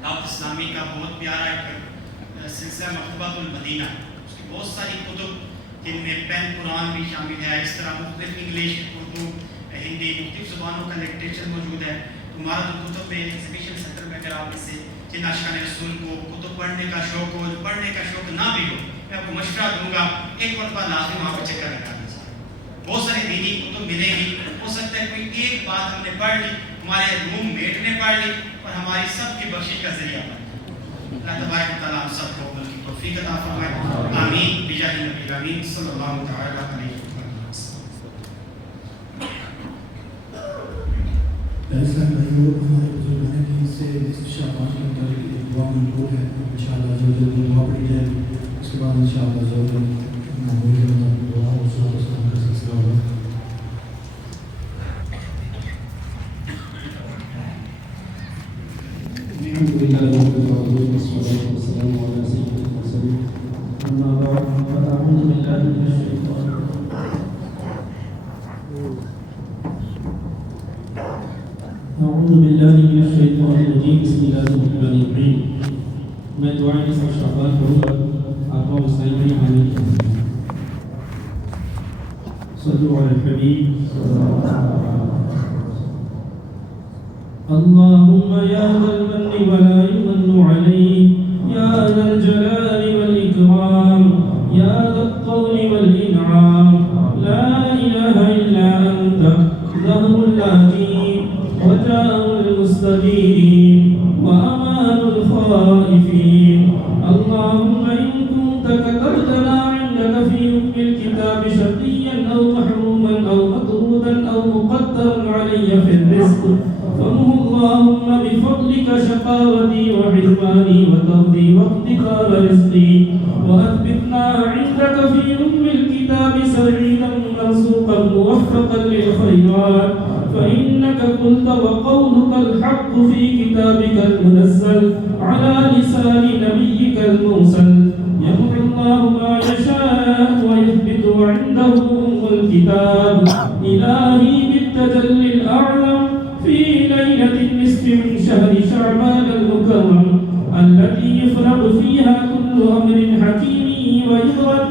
دعوت اسلامی کا بہت پیارا ایک سلسلہ مکتبۃ المدینہ، اس کی بہت ساری کتب جن میں پین قرآن بھی شامل ہے، اس طرح مختلف انگلش، اردو، ہندی مختلف زبانوں کا لٹریچر موجود ہے۔ تو معرض الکتب میں ایگزیبیشن سینٹر میں اگر آپ میں سے جن عاشقان رسول کو کتب پڑھنے کا شوق ہو، پڑھنے کا شوق نہ بھی ہو، میں آپ کو مشورہ دوں گا ایک مرتبہ لازمی وہاں پہ چکر لگا لیجیے. بہت ساری دینی کتب ملے گی. ہو سکتا ہے کوئی ایک بات ہم نے پڑھ لی, ہمارے روم میٹ نے پڑھ لی اور ہماری سب کی بخشش کا ذریعہ بن جائے. اللہ تبارک و تعالیٰ ہم سب کو عمل کی توفیق عطا فرمائے. آمین بجاہ نبی الامین صلی اللہ تعالیٰ علیہ وسلم. ایسا بھائیو ہمارے بزرگان دین سے اس شعبان کے متعلق ایک دعا منظور ہے. انشاءاللہ جو دعا پڑھی جائے اس کے بعد انشاءاللہ جو دعا اور صلاۃ و سلام کا سلسلہ ہوگا. الحمد لله رب العالمين والصلاة والسلام على سيد المرسلين. أما بعد فأعوذ بالله من الشيطان أعوذ بالله من الشيطان الرجيم. بسم الله الرحمن الرحيم. میں دعائیں اس وقت شعبان کروں گا, آپ کو مسائل میں آمین. صلوا علی الحبیب. اللهم يا ذا المن ولا يمن عليه, يا ذا الجلال والإكرام, يا ذا الطول والإنعام, لا إله إلا أنت ظهر اللاجئين وجاه المستغيثين وأمان الخائفين. اللهم إن كنت كتبتنا عندك في أم الكتاب شقيا أو محروما أو مطرودا أو مقدرا علي في الرزق, فامه اللهم بفضلك شقاوتي وحرماني وطردي واقتدار رزقي, وأثبتنا عندك في أم الكتاب سعيدا مرزوقا موفقا للخيرات, فإنك قلت وقولك الحق في كتابك المنزل على لسان نبيك المرسل. يمحو الله ما يشاء ويثبت عنده أم الكتاب. إلهي بالتجلي الأعظم في ليلة النصف من شهر شعبان المكرم التي يفرغ فيها كل أمر حكيم ويظهر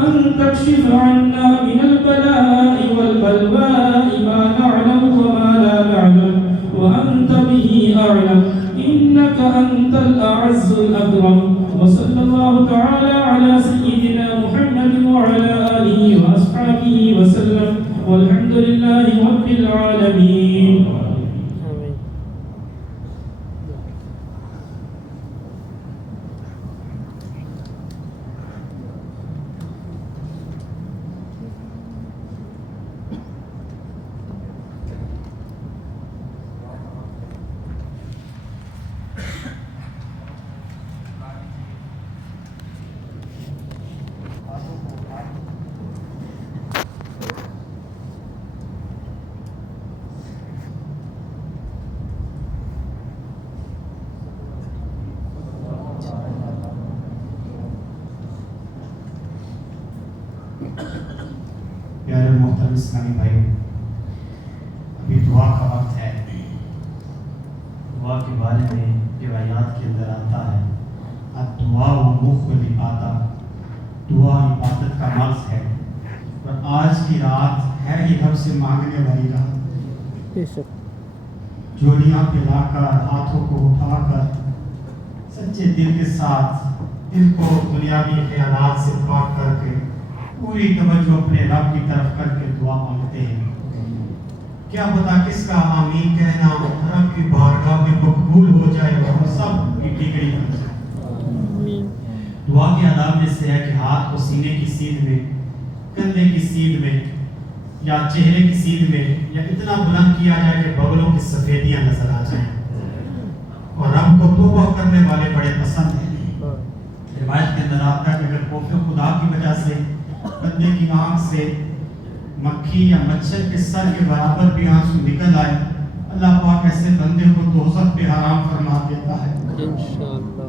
أن تكشف عنا من البلاء والبلواء ما نعلم وما لا نعلم, وأنت به أعلم, إنك أنت الأعز الأكرم. وصلى الله تعالى على سيدنا محمد وعلى آله وأصحابه وسلم, والحمد لله رب العالمين. پیارے محترم اسلامی بھائیوں, ابھی دعا کا وقت ہے. دعا کے بارے میں روایات کے اندر آتا ہے الدعاء مخ العبادہ, دعا عبادت کا مغز ہے. اور آج کی رات ہے ہی رب سے مانگنے والی رات. جوڑیاں پھیلا کر, ہاتھوں کو اٹھا کر, سچے دل کے ساتھ دل کو دنیاوی خیالات سے پاک کر کے پوری توجہ اپنے رب کی طرف کر کے دعا مانگتے ہیں. کیا پتا کس کا آمین کہنا رب کی بارگاہ میں مقبول ہو جائے اور سب کی ٹھیکری بن جائے. دعا کے آداب میں سے ہے کہ ہاتھ کو سینے کی سیدھ میں, کندھے کی سیدھ میں یا چہرے کی سیدھ میں یا اتنا بلند کیا جائے کہ بغلوں کی سفیدیاں نظر آ جائیں. اور رب کو توبہ کرنے والے بڑے پسند ہیں. روایت کے اندر آتا ہے کہ اگر خوف خدا کی وجہ سے بندے کی آنکھ سے مکھی یا مچھر کے سر کے برابر بھی آنسو نکل آئے, اللہ پاک ایسے بندے کو دوزخ پہ حرام فرما دیتا ہے.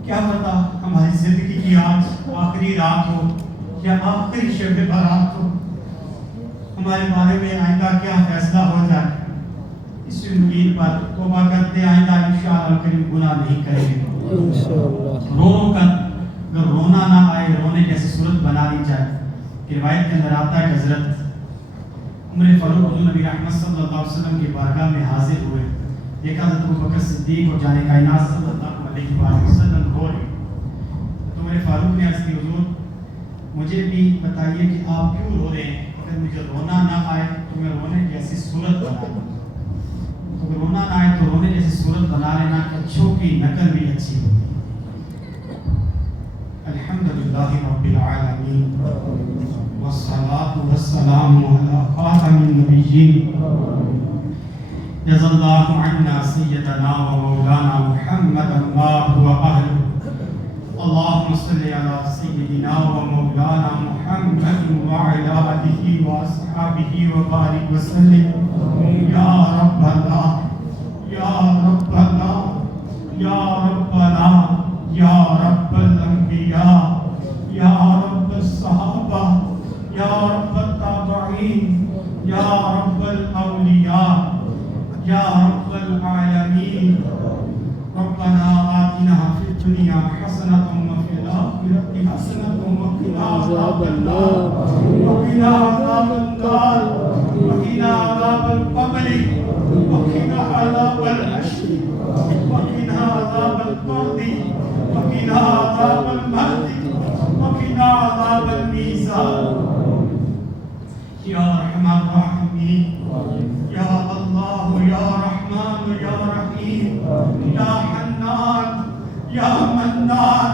کیا پتا ہماری زندگی کی آج آخری رات ہو یا آخری شب برات ہو, ہمارے بارے میں آئندہ کیا فیصلہ ہو جائے. اس امید پر توبہ کرتے آئندہ انشاءاللہ کریم گناہ نہیں کریں گے. رو کر اگر رونا نہ آئے, رونے جیسی صورت بنا لی جائے. روایت کے اندر آتا ہے کہ حضرت عمر فاروق حضور نبی رحمت صلی اللہ علیہ وسلم کی بارگاہ میں حاضر ہوئے. دیکھا حضرت ابوبکر صدیق اور جان کائنات صلی اللہ علیہ وسلم ہو رہے. تو عمر فاروق نے عرض کی حضور مجھے بھی بتائیے کہ آپ کیوں رو رہے ہیں. اگر مجھے رونا نہ آئے تو میں رونے جیسی صورت بنا لوں. اگر رونا نہ آئے تو رونے جیسی صورت بنا لینا کہ اچھوں کی نقل بھی اچھی ہوتی ہے. الحمدللہ رب العالمین والصلاة والسلام علی خاتم النبیین. جزا اللہ عنا سیدنا و مولانا محمدا ما هو اہلہ. اللهم صل على سيدنا ومولانا محمد وعلى آله وأصحابه وبارك وسلم. يا ربنا يا ربنا يا ربنا يا رب الأنبياء يا رب الصحابة يا رب التابعين يا رب الأولياء يا رب العالمين. ربنا آتنا في الدنيا حسنة وفي الآخرة حسنة وقنا عذاب النار وقنا عذاب النار وقنا عذاب القبر وقنا عذاب الحشر وقنا عذاب القبر وقنا عذاب المهد وقنا عذاب الميزان. يا أرحم الراحمين يا الله يا رحمن يا رحيم يا حنان يا منان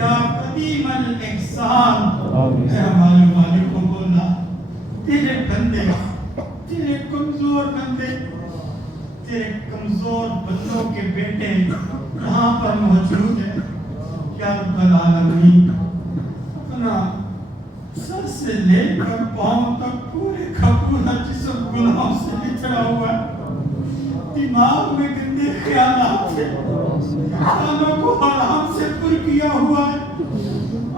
يا قديم الإحسان. اے ہمارے مالک کو بولا تیرے بندے تیرے کمزور بندے تیرے کمزور بندوں کے بیٹے یہاں پر موجود ہیں. یا رب العالمین اپنا سر سے لے کر پاؤں تک پورے کا پورا جسم گناہوں سے بچھڑا ہوا ہے. دماغ میں گندے خیالات ہیں. کانوں کو حرام سے پر کیا ہوا ہے.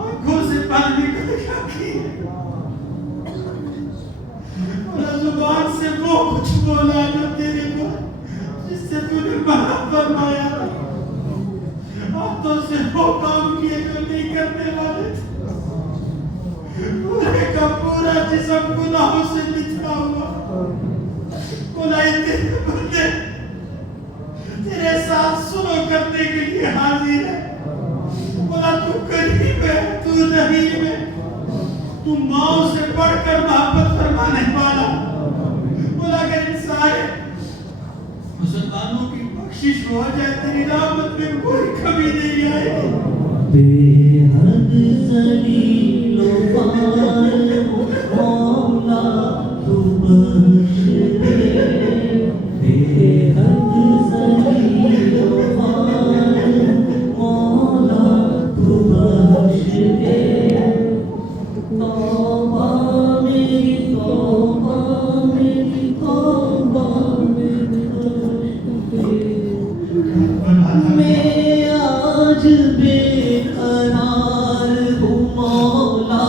آنکھوں سے پانی کا کی ہے. اور زبان سے وہ کچھ بولا جو تیرے کو جس سے تو نے منع فرمایا. ہاتھوں سے وہ کام کیے جو نہیں کرنے والے تھے. پورے کا پورا جسم گناہوں سے بچھڑا ہوا. بولائی تیرے بندے تیرے ساتھ سنو کرنے کے لیے حاضر ہے. بولا تو قریب ہے تو رحیم ہے تو ماؤں سے بڑھ کر محبت فرمانے والا. بولا اگر ان سارے مسلمانوں کی بخشش ہو جائے تیری رحمت میں کوئی کمی نہیں آئے گی. بے حد ذلیل و خوار مولا تو بخش دے. بے حد ذلیل و خوار مولا تو بخش دے. توبہ میری توبہ میری توبہ میری بخش دے. میں آج بے قرار ہوں مولا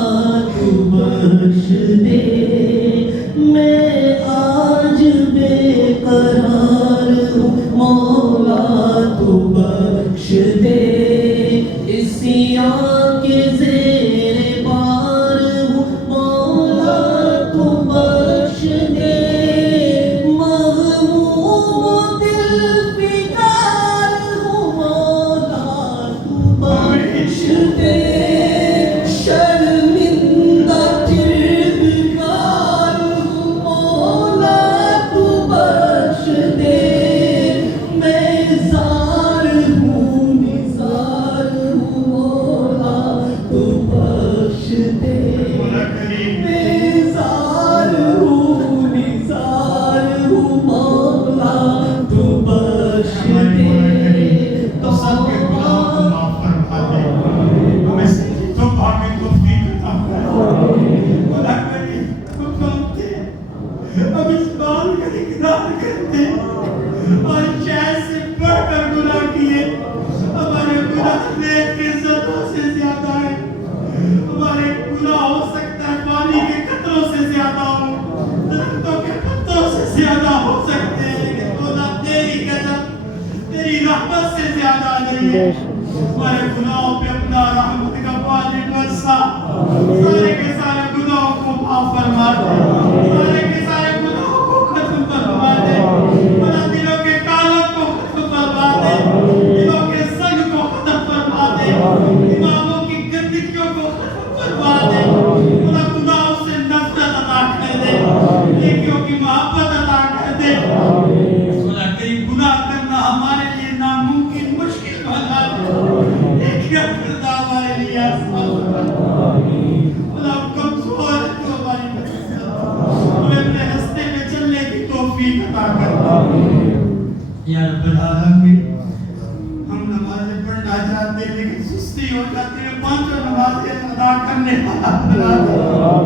تو بخش دے. میں آج بے قرار ہوں مولا تو بخش دے. عصیان کے زیر بار ہوں مولا تو بخش دے. مغموم دل فکار ہوں مولا تو بخش دے. شرمندہ کردگار ہوں مولا تو بخش دے. میں زار ہوں نثار ہوں مولا تو بخش دے. میں زار ہوں نثار ہوں مولا تو بخش دے. تو سب کے گناہوں کو معاف فرما دے. ہمیں صحیح توبہ کی توفیق عطا فرما. بولا کریم ہم مانگتے ہیں اب اس بات کا اقرار کرتے ہیں اور شاید سے بڑھ کر گناہ کیے. ہمارے گناہ نیک کے زدوں سے زیادہ ہے. ہمارے گناہ ہو سکتا ہے پانی کے قطروں سے زیادہ ہو, درختوں کے پتوں سے زیادہ ہو سکتے ہیں, لیکن گناہ تیری غضب تیری رحمت سے زیادہ نہیں ہے. ہمارے گناہوں پہ اپنا رحمت کا پانی برسا. سارے کے سارے گناہوں کو معاف فرما دے. سارے کے سارے گناہوں کو ختم فرما دے. بنا دلوں کے کالب کو ختم فرما دے. دلوں کے سنگ کو ختم فرما دے. اماموں کی گندگیوں کو ختم فرما دے. یا رب العالمین ہم نمازیں پڑھنا چاہتے ہیں لیکن سستی ہو جاتی ہے پانچوں نمازیں ادا کرنے والا بنا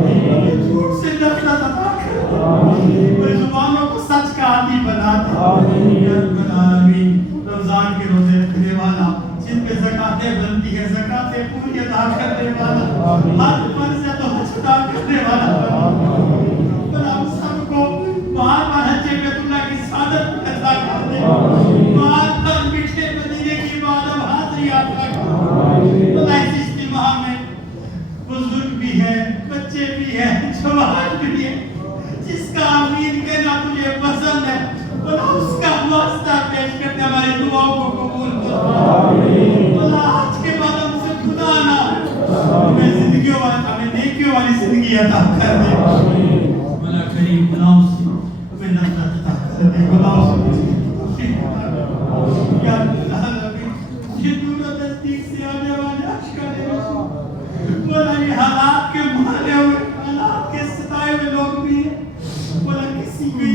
دے جھوٹ سے نفرت عطا کر اور زبانوں کو سچ کا عادی بنا دے یا رب العالمین رمضان کے روزے رکھنے والا جن پہ زکاتیں بنتی ہیں زکاتیں پوری ادا کرنے والا ہر فرض ہے تو حج ادا کرنے والا بنا ہم سب کو بار بار حج بیت اللہ کی سعادت عطا کر دے بار بار میٹھے مدینے کی بادم حاضری عطا کر اللہ اس اجتماع میں بزرگ بھی ہے بچے بھی ہے جوان بھی ہے جس کا آمین کہنا تجھے پسند ہے اللہ اس کا واسطہ پیش کرتے ہماری دعاؤں کو قبول کر اللہ آج کے بعد ہم سے خدا نہ ہمیں زندگیوں والی ہمیں نیکیوں والی زندگی عطا کر دے اللہ کریم غلام سے ہمیں نفرت عطا کر دے غلام سے یا اللہ یہ دور و نزدیک سے آنے والے اشکال رسول بولا یہ حالات کے مانے ہوئے حالات کے ستائے ہوئے لوگ بھی ہیں بولا کسی کی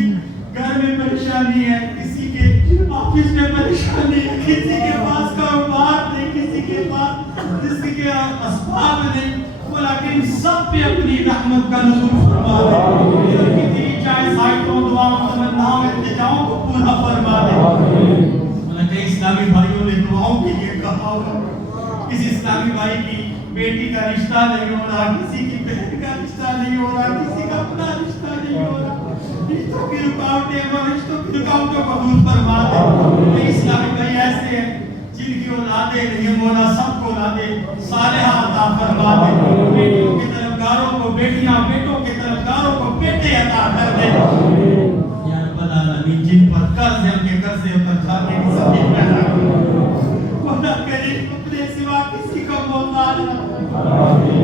گھر میں پریشانی ہے کسی کے آفس میں پریشانی ہے کسی کے پاس کاروبار نہیں کسی کے پاس کسی کے اسباب نہیں بولا کہ ان سب پہ اپنی رحمت کا نزول فرما دے سب کی تیری چاہے سائٹوں دعاؤں تمناؤں التجاؤں کو پورا فرما دے بولا کہ اسلامی بھائیوں نے دعاؤں کے لیے کہا ہوگا کسی اسلامی بھائی کی بیٹی کا رشتہ نہیں ہو رہا کسی کی بہن کا رشتہ نہیں ہو رہا کسی کا اپنا رشتہ نہیں ہو رہا رشتوں کی رکاوٹیں اور رشتوں کی رکاوٹوں کو دور فرما دے اسلامی بھائی ایسے ہیں جن کی اولادیں نہیں مولا سب کو اولادیں صالحہ عطا فرما دے بیٹیوں کے طرفداروں کو بیٹیاں بیٹوں کے طرفداروں کو بیٹے عطا کر دے یا رب العالمین جن پر قرض ہے ان کے قرضے اتر جانے کی سبیل پیدا کر مولا کریم اپنے سوا کسی کو محتاج نہ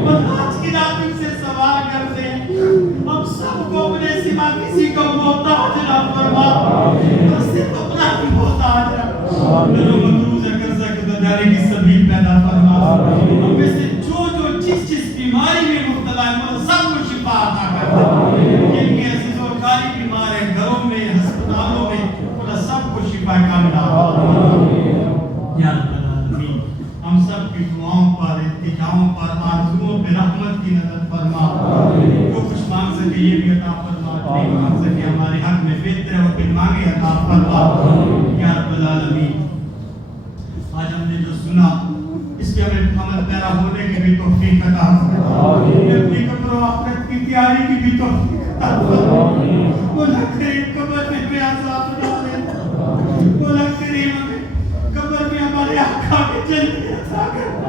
بس آج کی رات ان سے سوال کرتے ہیں ہم سب کو اپنے سوا کسی کو محتاج نہ فرما بس صرف اپنا ہی محتاج رہا میرے مدروز قرضہ کے بدانے کی سبیل پیدا فرما ہم میں سے جو جس بیماری میں مبتلا ہے وہ سب کو شفا عطا کر دے جن کے عزیز و کاری بیمار ہیں گھروں میں ہسپتالوں میں وہ سب کو شفا کاملہ یا رب العالمین ہم سب کی دعاؤں پر التجاؤں پر آرزوؤں پہ رحمت کی نظر فرما جو کچھ مانگ سکے یہ بھی عطا فرما نہیں مانگ سکے ہمارے حق میں بہتر ہے وہ پھر مانگے عطا فرما یا رب العالمین آج ہم نے جو سنا اس پہ ہمیں عمل پیرا ہونے کی بھی توفیق عطا فرما اپنی قبر و آخرت کی تیاری کی بھی توفیق عطا فرما مولا کریم قبر میں ہمیں عذاب نہ دے مولا کریم ہمیں قبر میں ہمارے آقا کے جنت عطا کر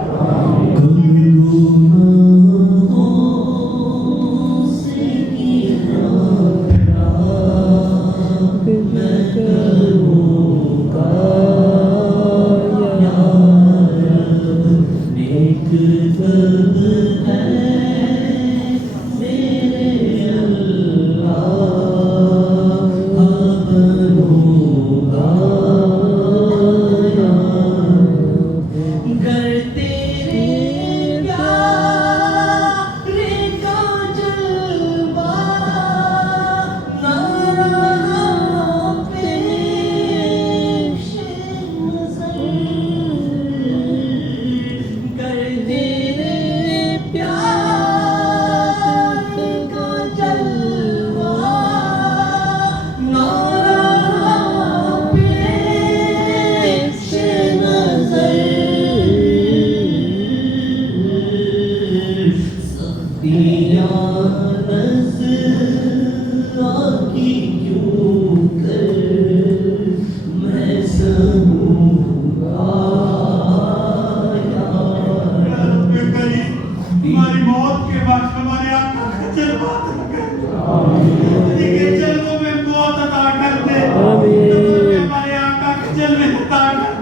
ہماری موت کے بعد ہمارے آقا کا جلوہ عطا کر دے جلووں میں موت عطا کر دے ہمارے آقا کے جلوے عطا کر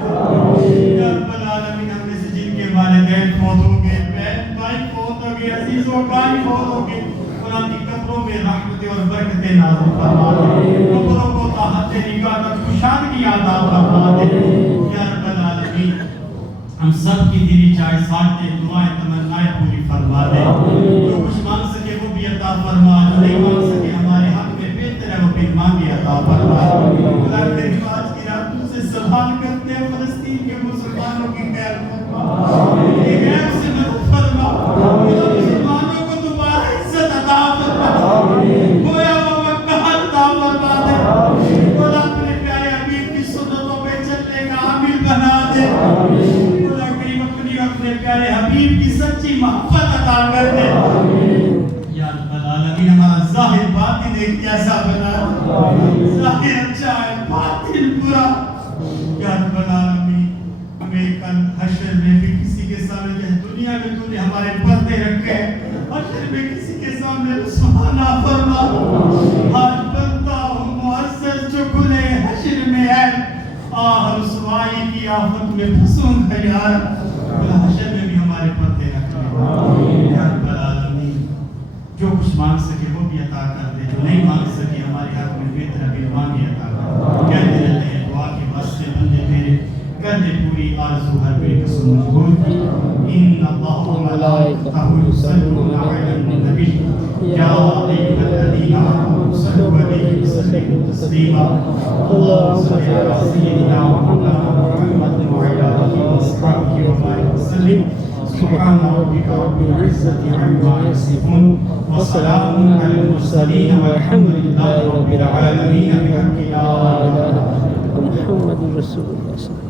دے یا رب العالمین ہم میں سے جن کے والدین فوت ہو گئے بہن بھائی فوت ہو گئے عزیز و قاری فوت ہو گئے قرآن کی قبروں میں رحمتیں اور برکتیں نازل فرما دے قبروں کو تحت نگاہ تک خوشادگی عطا فرما دے یا رب العالمین ہم سب کی دلی چاہے ساتھ دعائیں تمنائیں پوری فرما دے جو کچھ مانگ سکے وہ بھی عطا فرما جو نہیں مانگ سکے ہمارے حق میں بہتر ہے وہ پھر مانگے عطا فرما خدا کریم آج کی رات فرما گویا وہ مکہ عطا فرما دے مولا اپنے پیارے حبیب کی سنتوں پہ چلنے کا عامل بنا دے مولا کریم اپنے پیارے حبیب کی سچی محبت عطا کر دے یا رب العالمین ہمارا ظاہر باطن ایک جیسا بنا ظاہر اچھا ہے باطن برا یا رب العالمین ہمیں کل حشر میں بھی کسی کے سامنے جیسے دنیا میں تو نے ہمارے پردے رکھے حشر میں کسی کے سامنے رسوا نہ فرما آج بنتا ہوں معزز جو کھلے حشر میں ہے آہ رسوائی کی آفت میں پھنسوں گا یار حشر میں بھی ہمارے پردے رکھ لے یا رب العالمین جو کچھ مانگ سکے وہ بھی عطا کر دے جو نہیں مانگ سکے ہمارے حق میں بہتر ابھی بھی عطا کر دے کہتے رہتے ہیں دعا کے واسطے بندے میرے کر دے پوری آرزو ہر بے قسم مجبور ان اللہ و ملائکتہ یصلون علی النبی یا ایھا الذین آمنوا صلوا علیہ وسلموا تسلیما اللهم صل علی سیدنا محمد وعلی آلہ وصحبہ وسلم سبحان ربك رب العزة عما يصفون وسلام على المرسلين والحمد لله رب العالمين بحق لا إله إلا الله محمد رسول الله